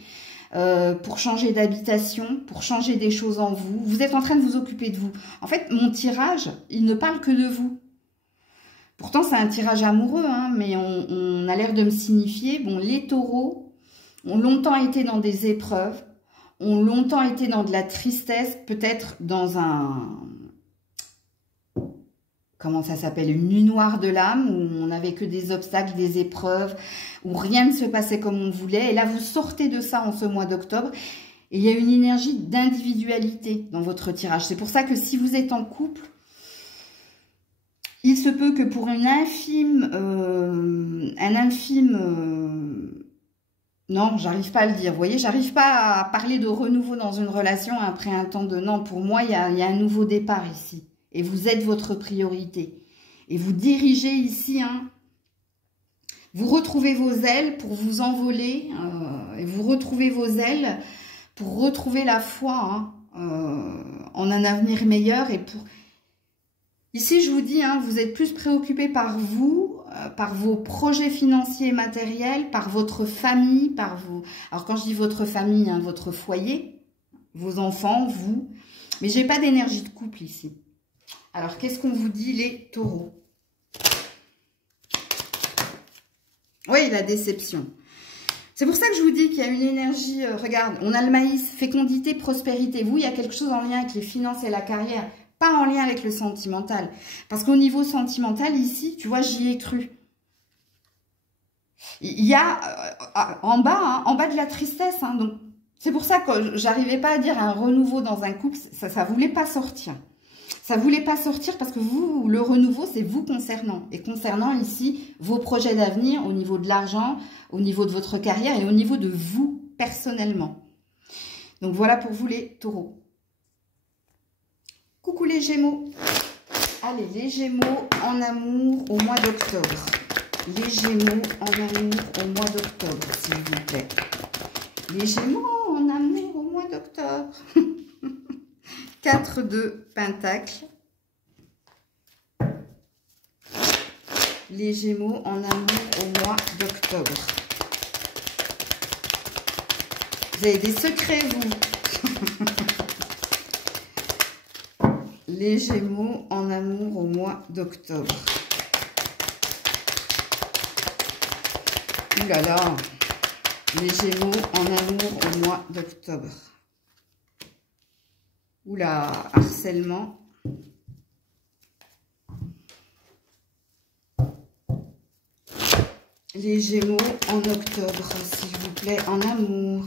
pour changer d'habitation, pour changer des choses en vous. Vous êtes en train de vous occuper de vous. En fait, mon tirage, il ne parle que de vous. Pourtant, c'est un tirage amoureux, hein, mais on a l'air de me signifier, bon, les taureaux ont longtemps été dans des épreuves, ont longtemps été dans de la tristesse, peut-être dans un... Comment ça s'appelle? Une nuit noire de l'âme, où on n'avait que des obstacles, des épreuves, où rien ne se passait comme on voulait. Et là, vous sortez de ça en ce mois d'octobre. Et il y a une énergie d'individualité dans votre tirage. C'est pour ça que si vous êtes en couple, il se peut que pour un infime... non, j'arrive pas à le dire. Vous voyez, j'arrive pas à parler de renouveau dans une relation après un temps de... Non, pour moi, il y a un nouveau départ ici. Et vous êtes votre priorité. Et vous dirigez ici, hein, vous retrouvez vos ailes pour vous envoler. Et vous retrouvez vos ailes pour retrouver la foi en un avenir meilleur. Et pour... Ici, je vous dis, hein, vous êtes plus préoccupé par vous, par vos projets financiers et matériels, par votre famille, par vos... Alors, quand je dis votre famille, hein, votre foyer, vos enfants, vous. Mais j'ai pas d'énergie de couple ici. Alors, qu'est-ce qu'on vous dit, les taureaux? Oui, la déception. C'est pour ça que je vous dis qu'il y a une énergie... regarde, on a le maïs, fécondité, prospérité. Vous, il y a quelque chose en lien avec les finances et la carrière. Pas en lien avec le sentimental. Parce qu'au niveau sentimental, ici, tu vois, j'y ai cru. Il y a en bas de la tristesse. Hein, donc, c'est pour ça que j'arrivais pas à dire un renouveau dans un couple. Ça voulait pas sortir. Ça voulait pas sortir parce que vous, le renouveau, c'est vous concernant. Et concernant ici vos projets d'avenir au niveau de l'argent, au niveau de votre carrière et au niveau de vous personnellement. Donc voilà pour vous les taureaux. Coucou les Gémeaux. Allez, les Gémeaux en amour au mois d'octobre. Les Gémeaux en amour au mois d'octobre, s'il vous plaît. Les Gémeaux en amour au mois d'octobre. 4 de Pentacle. Les Gémeaux en amour au mois d'octobre. Vous avez des secrets, vous. Les Gémeaux en amour au mois d'octobre. Ouh là là. Les Gémeaux en amour au mois d'octobre. Oula, harcèlement. Les Gémeaux en octobre, s'il vous plaît, en amour.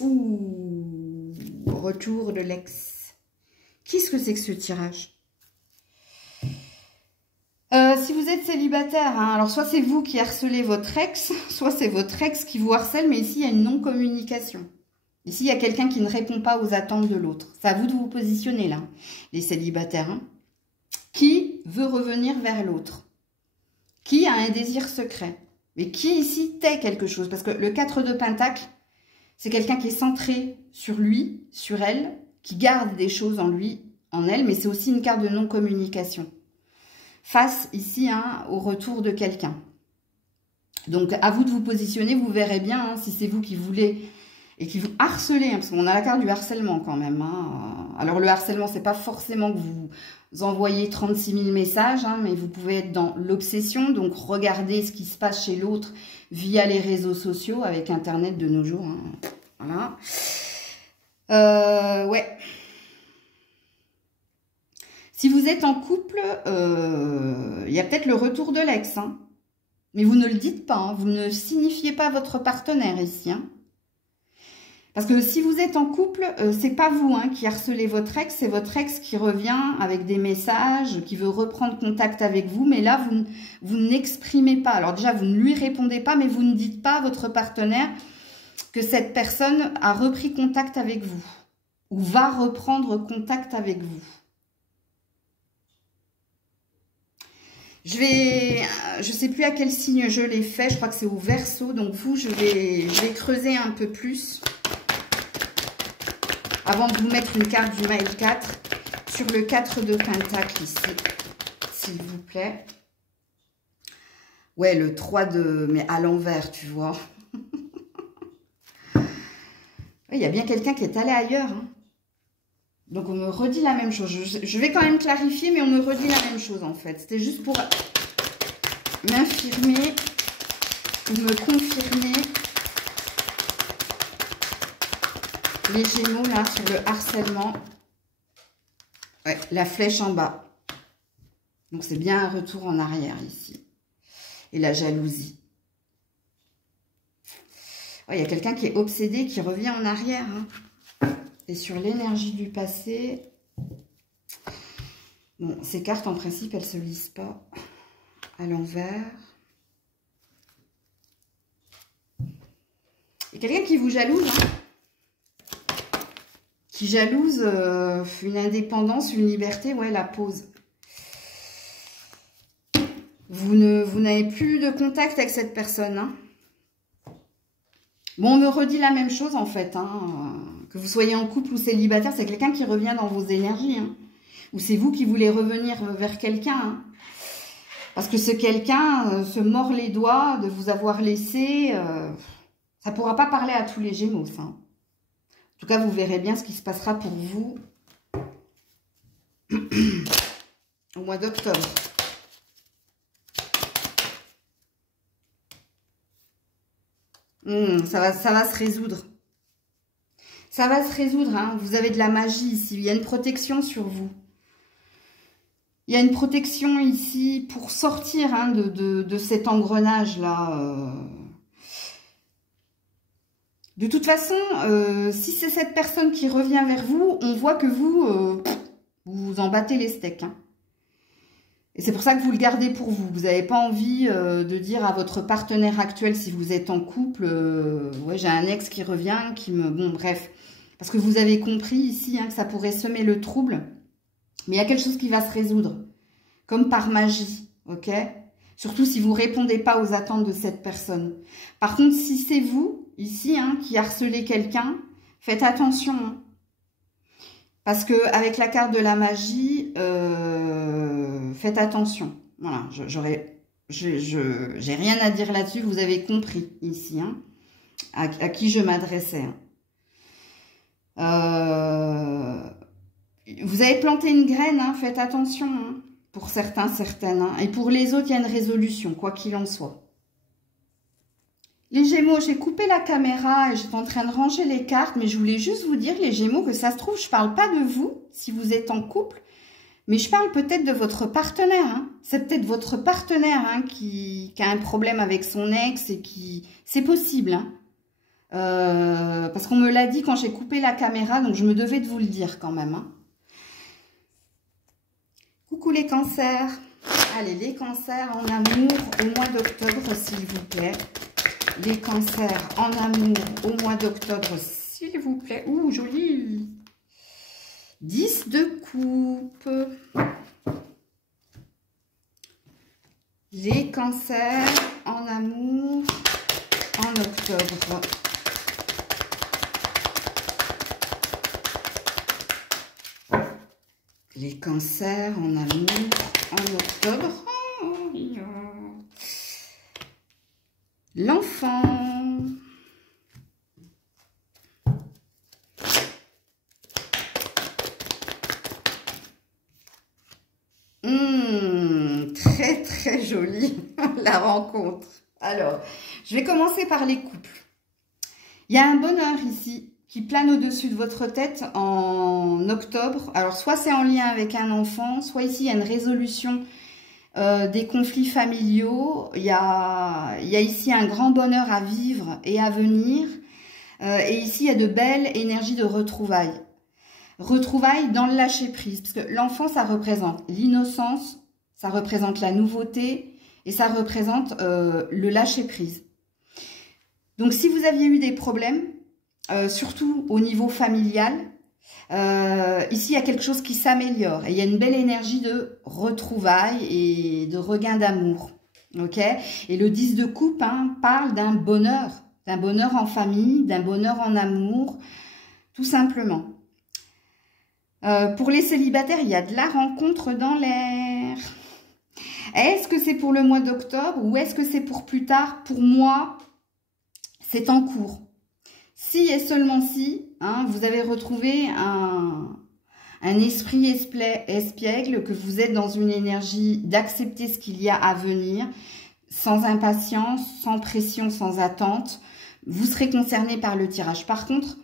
Ouh, retour de l'ex. Qu'est-ce que c'est que ce tirage? Si vous êtes célibataire, hein, alors soit c'est vous qui harcelez votre ex, soit c'est votre ex qui vous harcèle, mais ici il y a une non-communication. Ici il y a quelqu'un qui ne répond pas aux attentes de l'autre. C'est à vous de vous positionner là, les célibataires. Hein. Qui veut revenir vers l'autre? Qui a un désir secret? Mais qui ici tait quelque chose? Parce que le 4 de Pentacle, c'est quelqu'un qui est centré sur lui, sur elle, qui garde des choses en lui, en elle, mais c'est aussi une carte de non-communication. Face ici hein, au retour de quelqu'un. Donc à vous de vous positionner, vous verrez bien hein, si c'est vous qui voulez et qui vous harcelez, hein, parce qu'on a la carte du harcèlement quand même. Hein. Alors le harcèlement, c'est pas forcément que vous envoyez 36 000 messages, hein, mais vous pouvez être dans l'obsession, donc regardez ce qui se passe chez l'autre via les réseaux sociaux, avec Internet de nos jours. Hein. Voilà. Ouais. Si vous êtes en couple, il y a peut-être le retour de l'ex. Hein. Mais vous ne le dites pas. Hein. Vous ne signifiez pas votre partenaire ici. Hein. Parce que si vous êtes en couple, c'est pas vous hein, qui harcelez votre ex. C'est votre ex qui revient avec des messages, qui veut reprendre contact avec vous. Mais là, vous n'exprimez pas. Alors déjà, vous ne lui répondez pas, mais vous ne dites pas à votre partenaire que cette personne a repris contact avec vous. Ou va reprendre contact avec vous. Je sais plus à quel signe je l'ai fait, je crois que c'est au Verseau, donc vous, je vais creuser un peu plus avant de vous mettre une carte du mail 4 sur le 4 de Pentacle ici, s'il vous plaît. Ouais, le 3 de... mais à l'envers, tu vois. Il y a bien quelqu'un qui est allé ailleurs, hein. Donc, on me redit la même chose. Je vais quand même clarifier, mais on me redit la même chose, en fait. C'était juste pour m'infirmer ou me confirmer les Gémeaux, là, sur le harcèlement. Ouais, la flèche en bas. Donc, c'est bien un retour en arrière, ici. Et la jalousie. Ouais, il y a quelqu'un qui est obsédé, qui revient en arrière, hein. Et sur l'énergie du passé, bon, ces cartes, en principe, elles ne se lisent pas à l'envers. Il y a quelqu'un qui vous jalouse, hein, qui jalouse une indépendance, une liberté, ouais, la pause. Vous n'avez plus de contact avec cette personne, hein. Bon, on me redit la même chose, en fait, hein. Que vous soyez en couple ou célibataire, c'est quelqu'un qui revient dans vos énergies. Hein. Ou c'est vous qui voulez revenir vers quelqu'un. Hein. Parce que ce quelqu'un se mord les doigts de vous avoir laissé. Ça ne pourra pas parler à tous les Gémeaux, ça. En tout cas, vous verrez bien ce qui se passera pour vous au mois d'octobre. Ça va se résoudre. Ça va se résoudre, hein. Vous avez de la magie ici. Il y a une protection sur vous. Il y a une protection ici pour sortir hein, de cet engrenage-là. De toute façon, si c'est cette personne qui revient vers vous, on voit que vous vous en battez les steaks. Hein. Et c'est pour ça que vous le gardez pour vous. Vous n'avez pas envie de dire à votre partenaire actuel, si vous êtes en couple, ouais, j'ai un ex qui revient, qui me... Bon, bref. Parce que vous avez compris ici hein, que ça pourrait semer le trouble. Mais il y a quelque chose qui va se résoudre. Comme par magie, ok? Surtout si vous ne répondez pas aux attentes de cette personne. Par contre, si c'est vous, ici, hein, qui harcelez quelqu'un, faites attention. Hein. Parce que avec la carte de la magie, faites attention. Voilà, j'ai rien à dire là-dessus, vous avez compris ici, hein, à qui je m'adressais. Vous avez planté une graine, hein, faites attention, hein, pour certains, certaines. Hein, et pour les autres, il y a une résolution, quoi qu'il en soit. Les Gémeaux, j'ai coupé la caméra et j'étais en train de ranger les cartes, mais je voulais juste vous dire, les Gémeaux, que ça se trouve, je ne parle pas de vous, si vous êtes en couple, mais je parle peut-être de votre partenaire. Hein. C'est peut-être votre partenaire, hein, qui a un problème avec son ex et qui... C'est possible, hein. Parce qu'on me l'a dit quand j'ai coupé la caméra, donc je me devais de vous le dire quand même. Hein. Coucou les cancers. Allez, les cancers en amour au mois d'octobre, s'il vous plaît. Les cancers en amour au mois d'octobre, s'il vous plaît. Ouh, joli. 10 de coupe. Les cancers en amour en octobre. Les cancers en amour en octobre. Oh, l'enfant. Très très jolie la rencontre. Alors, je vais commencer par les couples. Il y a un bonheur ici qui plane au-dessus de votre tête en octobre. Alors, soit c'est en lien avec un enfant, soit ici il y a une résolution des conflits familiaux. Il y a ici un grand bonheur à vivre et à venir. Et ici, il y a de belles énergies de retrouvailles. Retrouvailles dans le lâcher-prise. Parce que l'enfant, ça représente l'innocence, ça représente la nouveauté et ça représente le lâcher-prise. Donc, si vous aviez eu des problèmes, surtout au niveau familial, ici, il y a quelque chose qui s'améliore. Et il y a une belle énergie de retrouvailles et de regain d'amour. Ok. Et le 10 de coupe, hein, parle d'un bonheur en famille, d'un bonheur en amour, tout simplement. Pour les célibataires, il y a de la rencontre dans l'air. Est-ce que c'est pour le mois d'octobre ou est-ce que c'est pour plus tard? Pour moi, c'est en cours. Si et seulement si, hein, vous avez retrouvé un esprit espiègle, que vous êtes dans une énergie d'accepter ce qu'il y a à venir, sans impatience, sans pression, sans attente, vous serez concerné par le tirage. Par contre,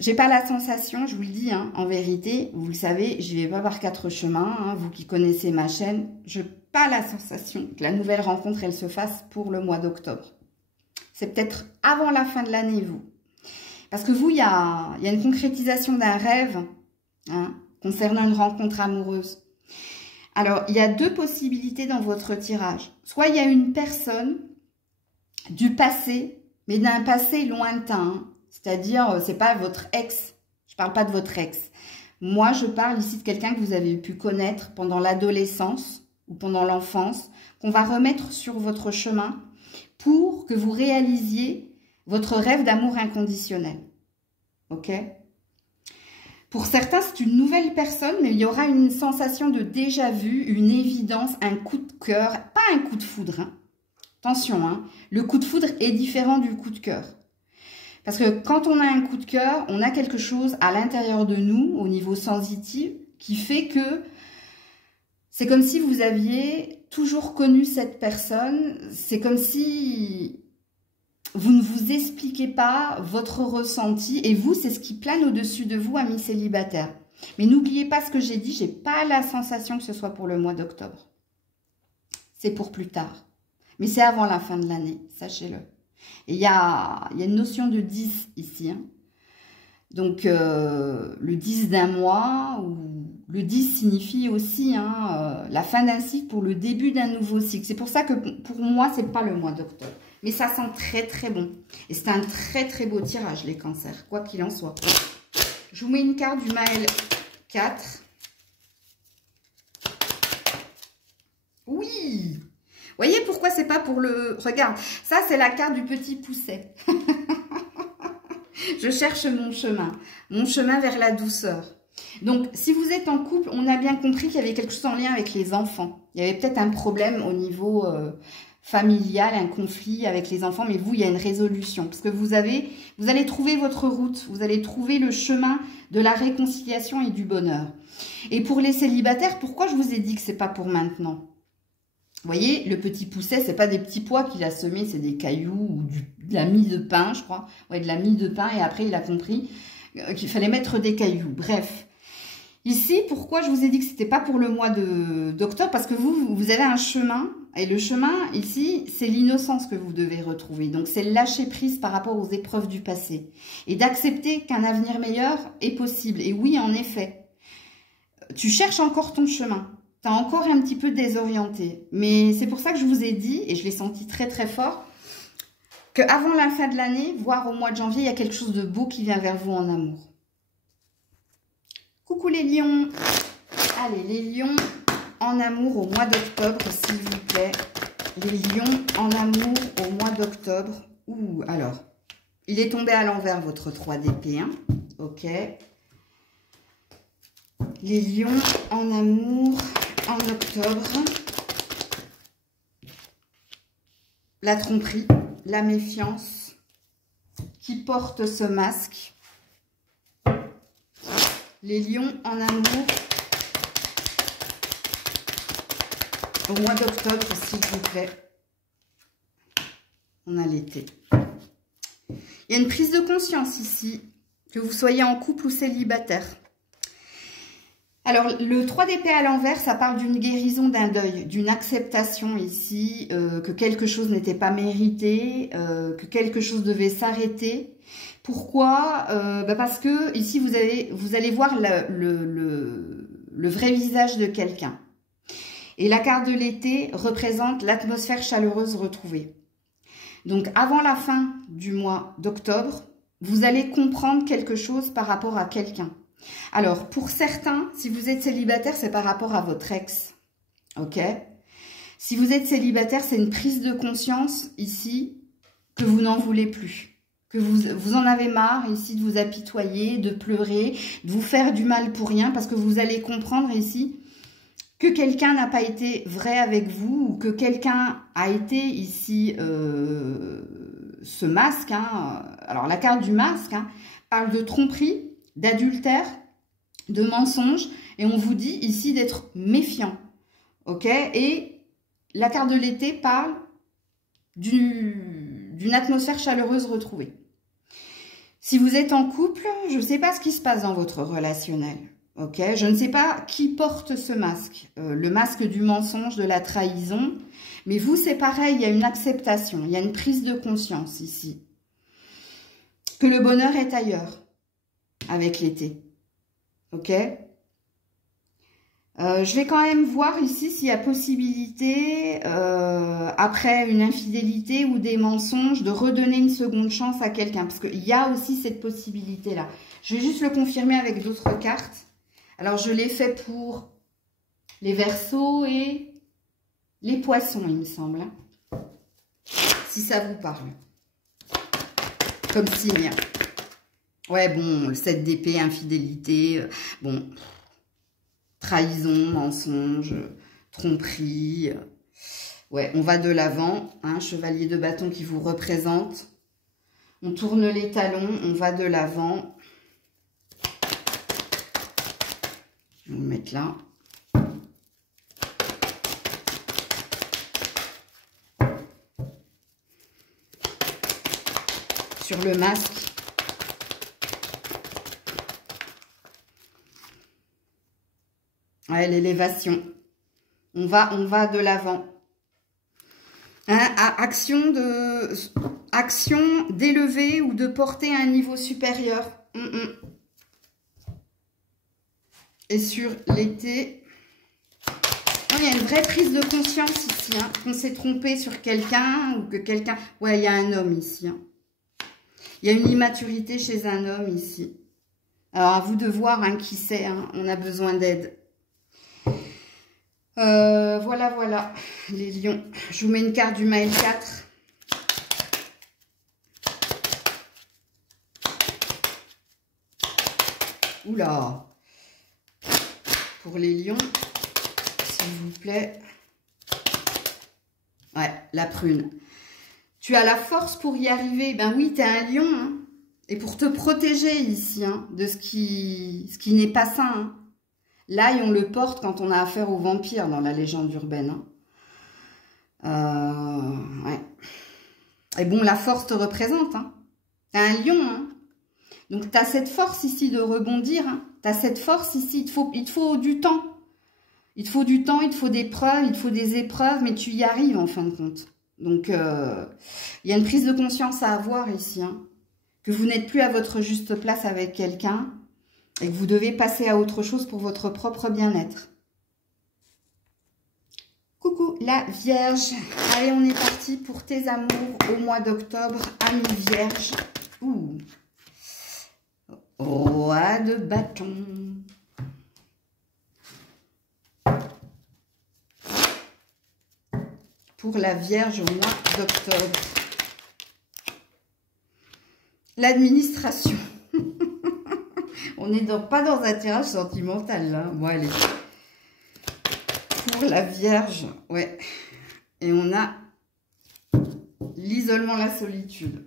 j'ai pas la sensation, je vous le dis, hein, en vérité, vous le savez, je vais pas par quatre chemins, hein, vous qui connaissez ma chaîne, je n'ai pas la sensation que la nouvelle rencontre, elle se fasse pour le mois d'octobre. C'est peut-être avant la fin de l'année, vous. Parce que vous, il y a une concrétisation d'un rêve, hein, concernant une rencontre amoureuse. Alors, il y a deux possibilités dans votre tirage. Soit il y a une personne du passé, mais d'un passé lointain, hein. C'est-à-dire, c'est pas votre ex. Je parle pas de votre ex. Moi, je parle ici de quelqu'un que vous avez pu connaître pendant l'adolescence ou pendant l'enfance, qu'on va remettre sur votre chemin pour que vous réalisiez votre rêve d'amour inconditionnel. Ok? Pour certains, c'est une nouvelle personne, mais il y aura une sensation de déjà-vu, une évidence, un coup de cœur, pas un coup de foudre. Hein. Attention, hein, le coup de foudre est différent du coup de cœur. Parce que quand on a un coup de cœur, on a quelque chose à l'intérieur de nous, au niveau sensitif, qui fait que c'est comme si vous aviez toujours connu cette personne. C'est comme si vous ne vous expliquez pas votre ressenti. Et vous, c'est ce qui plane au-dessus de vous, amis célibataires. Mais n'oubliez pas ce que j'ai dit, j'ai pas la sensation que ce soit pour le mois d'octobre. C'est pour plus tard. Mais c'est avant la fin de l'année, sachez-le. Et il y a une notion de 10 ici. Hein. Donc, le 10 d'un mois, ou le 10 signifie aussi la fin d'un cycle pour le début d'un nouveau cycle. C'est pour ça que pour moi, ce n'est pas le mois d'octobre. Mais ça sent très très bon. Et c'est un très très beau tirage, les cancers, quoi qu'il en soit. Je vous mets une carte du Maël 4. Oui! Voyez pourquoi c'est pas pour le... Regarde, ça c'est la carte du petit pousset. Je cherche mon chemin vers la douceur. Donc, si vous êtes en couple, on a bien compris qu'il y avait quelque chose en lien avec les enfants. Il y avait peut-être un problème au niveau familial, un conflit avec les enfants, mais vous, il y a une résolution. Parce que vous allez trouver votre route, vous allez trouver le chemin de la réconciliation et du bonheur. Et pour les célibataires, pourquoi je vous ai dit que c'est pas pour maintenant? Vous voyez, le petit pousset, c'est pas des petits pois qu'il a semés, c'est des cailloux ou de la mie de pain, je crois. Ouais, de la mie de pain, et après, il a compris qu'il fallait mettre des cailloux. Bref. Ici, pourquoi je vous ai dit que c'était pas pour le mois d'octobre? Parce que vous avez un chemin, et le chemin, ici, c'est l'innocence que vous devez retrouver. Donc, c'est le lâcher prise par rapport aux épreuves du passé. Et d'accepter qu'un avenir meilleur est possible. Et oui, en effet, tu cherches encore ton chemin. Tu as encore un petit peu désorienté. Mais c'est pour ça que je vous ai dit, et je l'ai senti très très fort, qu'avant la fin de l'année, voire au mois de janvier, il y a quelque chose de beau qui vient vers vous en amour. Coucou les lions. Allez, les lions en amour au mois d'octobre, s'il vous plaît. Les lions en amour au mois d'octobre. Ouh, alors, il est tombé à l'envers, votre 3 d'épée. Hein. Ok. Les lions en amour en octobre. La tromperie, la méfiance. Qui porte ce masque? Les lions en amour au mois d'octobre, s'il vous plaît. On a l'été. Il y a une prise de conscience ici, que vous soyez en couple ou célibataire. Alors, le 3 d'épée à l'envers, ça parle d'une guérison, d'un deuil, d'une acceptation ici, que quelque chose n'était pas mérité, que quelque chose devait s'arrêter. Pourquoi? Parce que ici, vous allez voir le vrai visage de quelqu'un. Et la carte de l'été représente l'atmosphère chaleureuse retrouvée. Donc, avant la fin du mois d'octobre, vous allez comprendre quelque chose par rapport à quelqu'un. Alors, pour certains, si vous êtes célibataire, c'est par rapport à votre ex. Ok? Si vous êtes célibataire, c'est une prise de conscience ici que vous n'en voulez plus. Que vous en avez marre ici de vous apitoyer, de pleurer, de vous faire du mal pour rien, parce que vous allez comprendre ici que quelqu'un n'a pas été vrai avec vous, ou que quelqu'un a été ici ce masque. Hein. Alors, la carte du masque hein, parle de tromperie, d'adultère, de mensonge, et on vous dit ici d'être méfiant, ok? Et la carte de l'été parle d'une atmosphère chaleureuse retrouvée. Si vous êtes en couple, je ne sais pas ce qui se passe dans votre relationnel, ok? Je ne sais pas qui porte ce masque, le masque du mensonge, de la trahison, mais vous, c'est pareil, il y a une acceptation, il y a une prise de conscience ici, que le bonheur est ailleurs, avec l'été. Ok? Je vais quand même voir ici s'il y a possibilité, après une infidélité ou des mensonges, de redonner une seconde chance à quelqu'un. Parce qu'il y a aussi cette possibilité-là. Je vais juste le confirmer avec d'autres cartes. Alors, je l'ai fait pour les Verseaux et les Poissons, il me semble. Hein. Si ça vous parle. Comme signe. Ouais, bon, le 7 d'épée, infidélité, bon, trahison, mensonge, tromperie. Ouais, on va de l'avant, hein, chevalier de bâton qui vous représente. On tourne les talons, on va de l'avant. Je vais vous le mettre là. Sur le masque. Ouais, l'élévation. On va de l'avant. Hein, action d'élever ou de porter à un niveau supérieur. Et sur l'été, il y a une vraie prise de conscience ici. Hein, qu'on s'est trompé sur quelqu'un ou que quelqu'un... Ouais, il y a un homme ici. Hein. Il y a une immaturité chez un homme ici. Alors, à vous de voir hein, qui c'est. Hein, on a besoin d'aide. Voilà, les lions. Je vous mets une carte du mail 4. Oula. Pour les lions, s'il vous plaît. Ouais, la prune. Tu as la force pour y arriver. Ben oui, tu es un lion. Hein. Et pour te protéger ici, hein, de ce qui n'est pas sain. Hein. L'ail, on le porte quand on a affaire aux vampires dans la légende urbaine. Hein. Ouais. Et bon, la force te représente. Hein. Tu es un lion. Hein. Donc, tu as cette force ici de rebondir. Hein. Tu as cette force ici. Il te faut du temps. Il te faut du temps, il te faut des preuves, il te faut des épreuves, mais tu y arrives en fin de compte. Donc, il y a une prise de conscience à avoir ici. Hein. Que vous n'êtes plus à votre juste place avec quelqu'un et que vous devez passer à autre chose pour votre propre bien-être. Coucou la Vierge. Allez, on est parti pour tes amours au mois d'octobre. Amis Vierge. Ouh. Roi de bâton. Pour la Vierge au mois d'octobre. L'administration. On n'est donc pas dans un tirage sentimental, là. Bon, allez. Pour la Vierge, ouais. Et on a l'isolement, la solitude.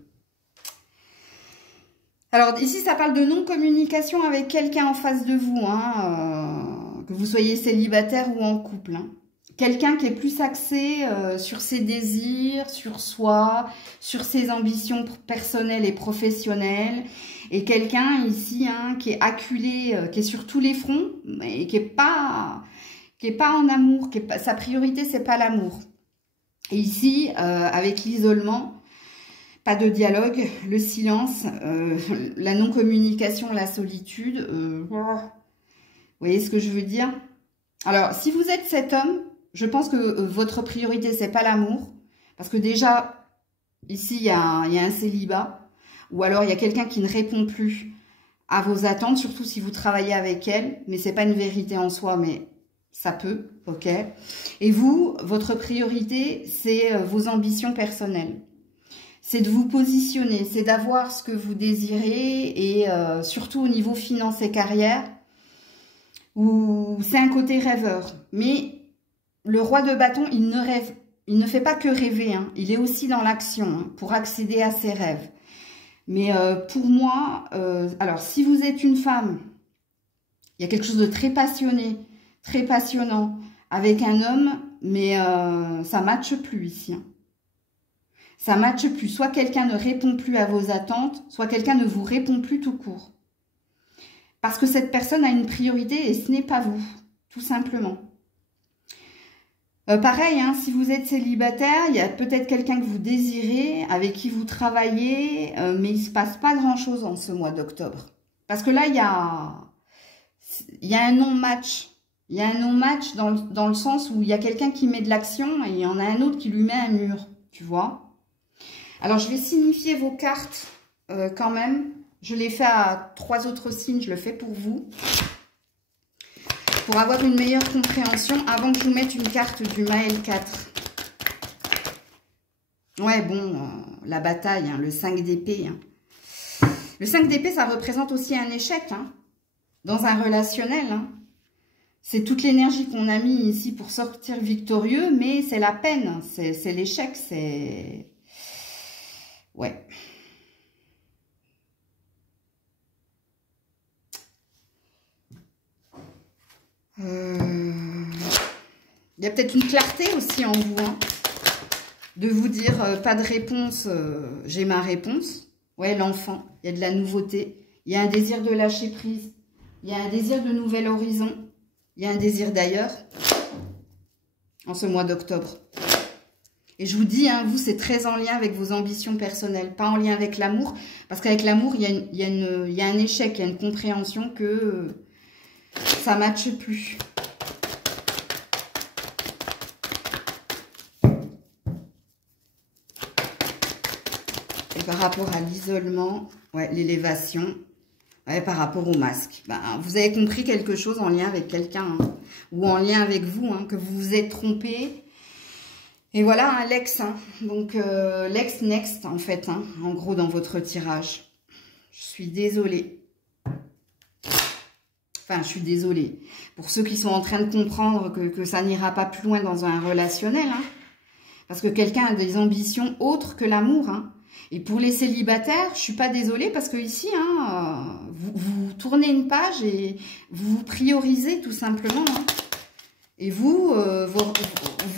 Alors, ici, ça parle de non-communication avec quelqu'un en face de vous, hein, que vous soyez célibataire ou en couple, hein. Quelqu'un qui est plus axé sur ses désirs, sur soi, sur ses ambitions personnelles et professionnelles. Et quelqu'un ici hein, qui est acculé, qui est sur tous les fronts, et qui est pas en amour. Sa priorité, c'est pas l'amour. Et ici, avec l'isolement, pas de dialogue, le silence, la non-communication, la solitude. Vous voyez ce que je veux dire? Alors, si vous êtes cet homme, je pense que votre priorité, c'est pas l'amour. Parce que déjà, ici, il y a un célibat. Ou alors, il y a quelqu'un qui ne répond plus à vos attentes, surtout si vous travaillez avec elle. Mais c'est pas une vérité en soi, mais ça peut, ok. Et vous, votre priorité, c'est vos ambitions personnelles. C'est de vous positionner, c'est d'avoir ce que vous désirez. Et surtout au niveau finance et carrière, où c'est un côté rêveur. Mais le roi de bâton, il ne fait pas que rêver, hein. Il est aussi dans l'action hein, pour accéder à ses rêves. Mais pour moi, alors si vous êtes une femme, il y a quelque chose de très passionné, très passionnant avec un homme, mais ça ne matche plus ici. Hein. Ça ne matche plus. Soit quelqu'un ne répond plus à vos attentes, soit quelqu'un ne vous répond plus tout court. Parce que cette personne a une priorité et ce n'est pas vous, tout simplement. Pareil, hein, si vous êtes célibataire, il y a peut-être quelqu'un que vous désirez, avec qui vous travaillez, mais il ne se passe pas grand-chose en ce mois d'octobre. Parce que là, il y a un non-match. Il y a un non-match dans le sens où il y a quelqu'un qui met de l'action et il y en a un autre qui lui met un mur, tu vois. Alors, je vais signifier vos cartes quand même. Je l'ai fait à 3 autres signes, je le fais pour vous. Pour avoir une meilleure compréhension, avant que je vous mette une carte du Maël 4. Ouais, bon, la bataille, hein, le 5 d'épée. Hein. Le 5 d'épée, ça représente aussi un échec, hein, dans un relationnel. Hein. C'est toute l'énergie qu'on a mis ici pour sortir victorieux, mais c'est la peine, c'est l'échec, c'est... Ouais. Il y a peut-être une clarté aussi en vous, hein, de vous dire pas de réponse, j'ai ma réponse. Ouais, l'enfant, il y a de la nouveauté, il y a un désir de lâcher prise, il y a un désir de nouvel horizon, il y a un désir d'ailleurs en ce mois d'octobre. Et je vous dis, hein, vous, c'est très en lien avec vos ambitions personnelles, pas en lien avec l'amour, parce qu'avec l'amour, il y a un échec, il y a une compréhension que ça ne matche plus. Et par rapport à l'isolement, ouais, l'élévation, ouais, par rapport au masque, ben, vous avez compris quelque chose en lien avec quelqu'un, hein, ou en lien avec vous, hein, que vous vous êtes trompé. Et voilà, hein, l'ex, hein, donc l'ex next en fait, hein, en gros dans votre tirage. Je suis désolée. Enfin, je suis désolée. Pour ceux qui sont en train de comprendre que ça n'ira pas plus loin dans un relationnel, hein, parce que quelqu'un a des ambitions autres que l'amour. Hein. Et pour les célibataires, je suis pas désolée parce que ici, hein, vous tournez une page et vous priorisez tout simplement. Hein. Et vous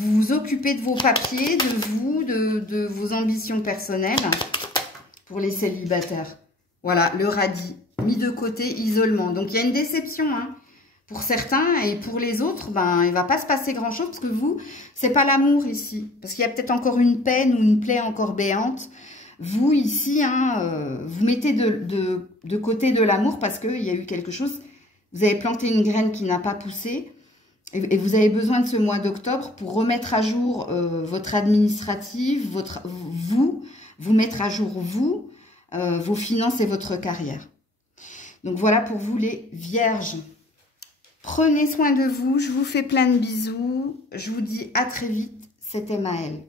vous occupez de vos papiers, de vous, de vos ambitions personnelles pour les célibataires. Voilà, le radis, mis de côté, isolement. Donc, il y a une déception, hein, pour certains, et pour les autres, ben, il va pas se passer grand-chose, parce que vous, c'est pas l'amour ici. Parce qu'il y a peut-être encore une peine ou une plaie encore béante. Vous, ici, hein, vous mettez de côté de l'amour, parce qu'il y a eu quelque chose. Vous avez planté une graine qui n'a pas poussé, et vous avez besoin de ce mois d'octobre pour remettre à jour votre administrative, vous mettre à jour, vous, vos finances et votre carrière. Donc voilà pour vous les vierges. Prenez soin de vous, je vous fais plein de bisous. Je vous dis à très vite, c'était Maëlle.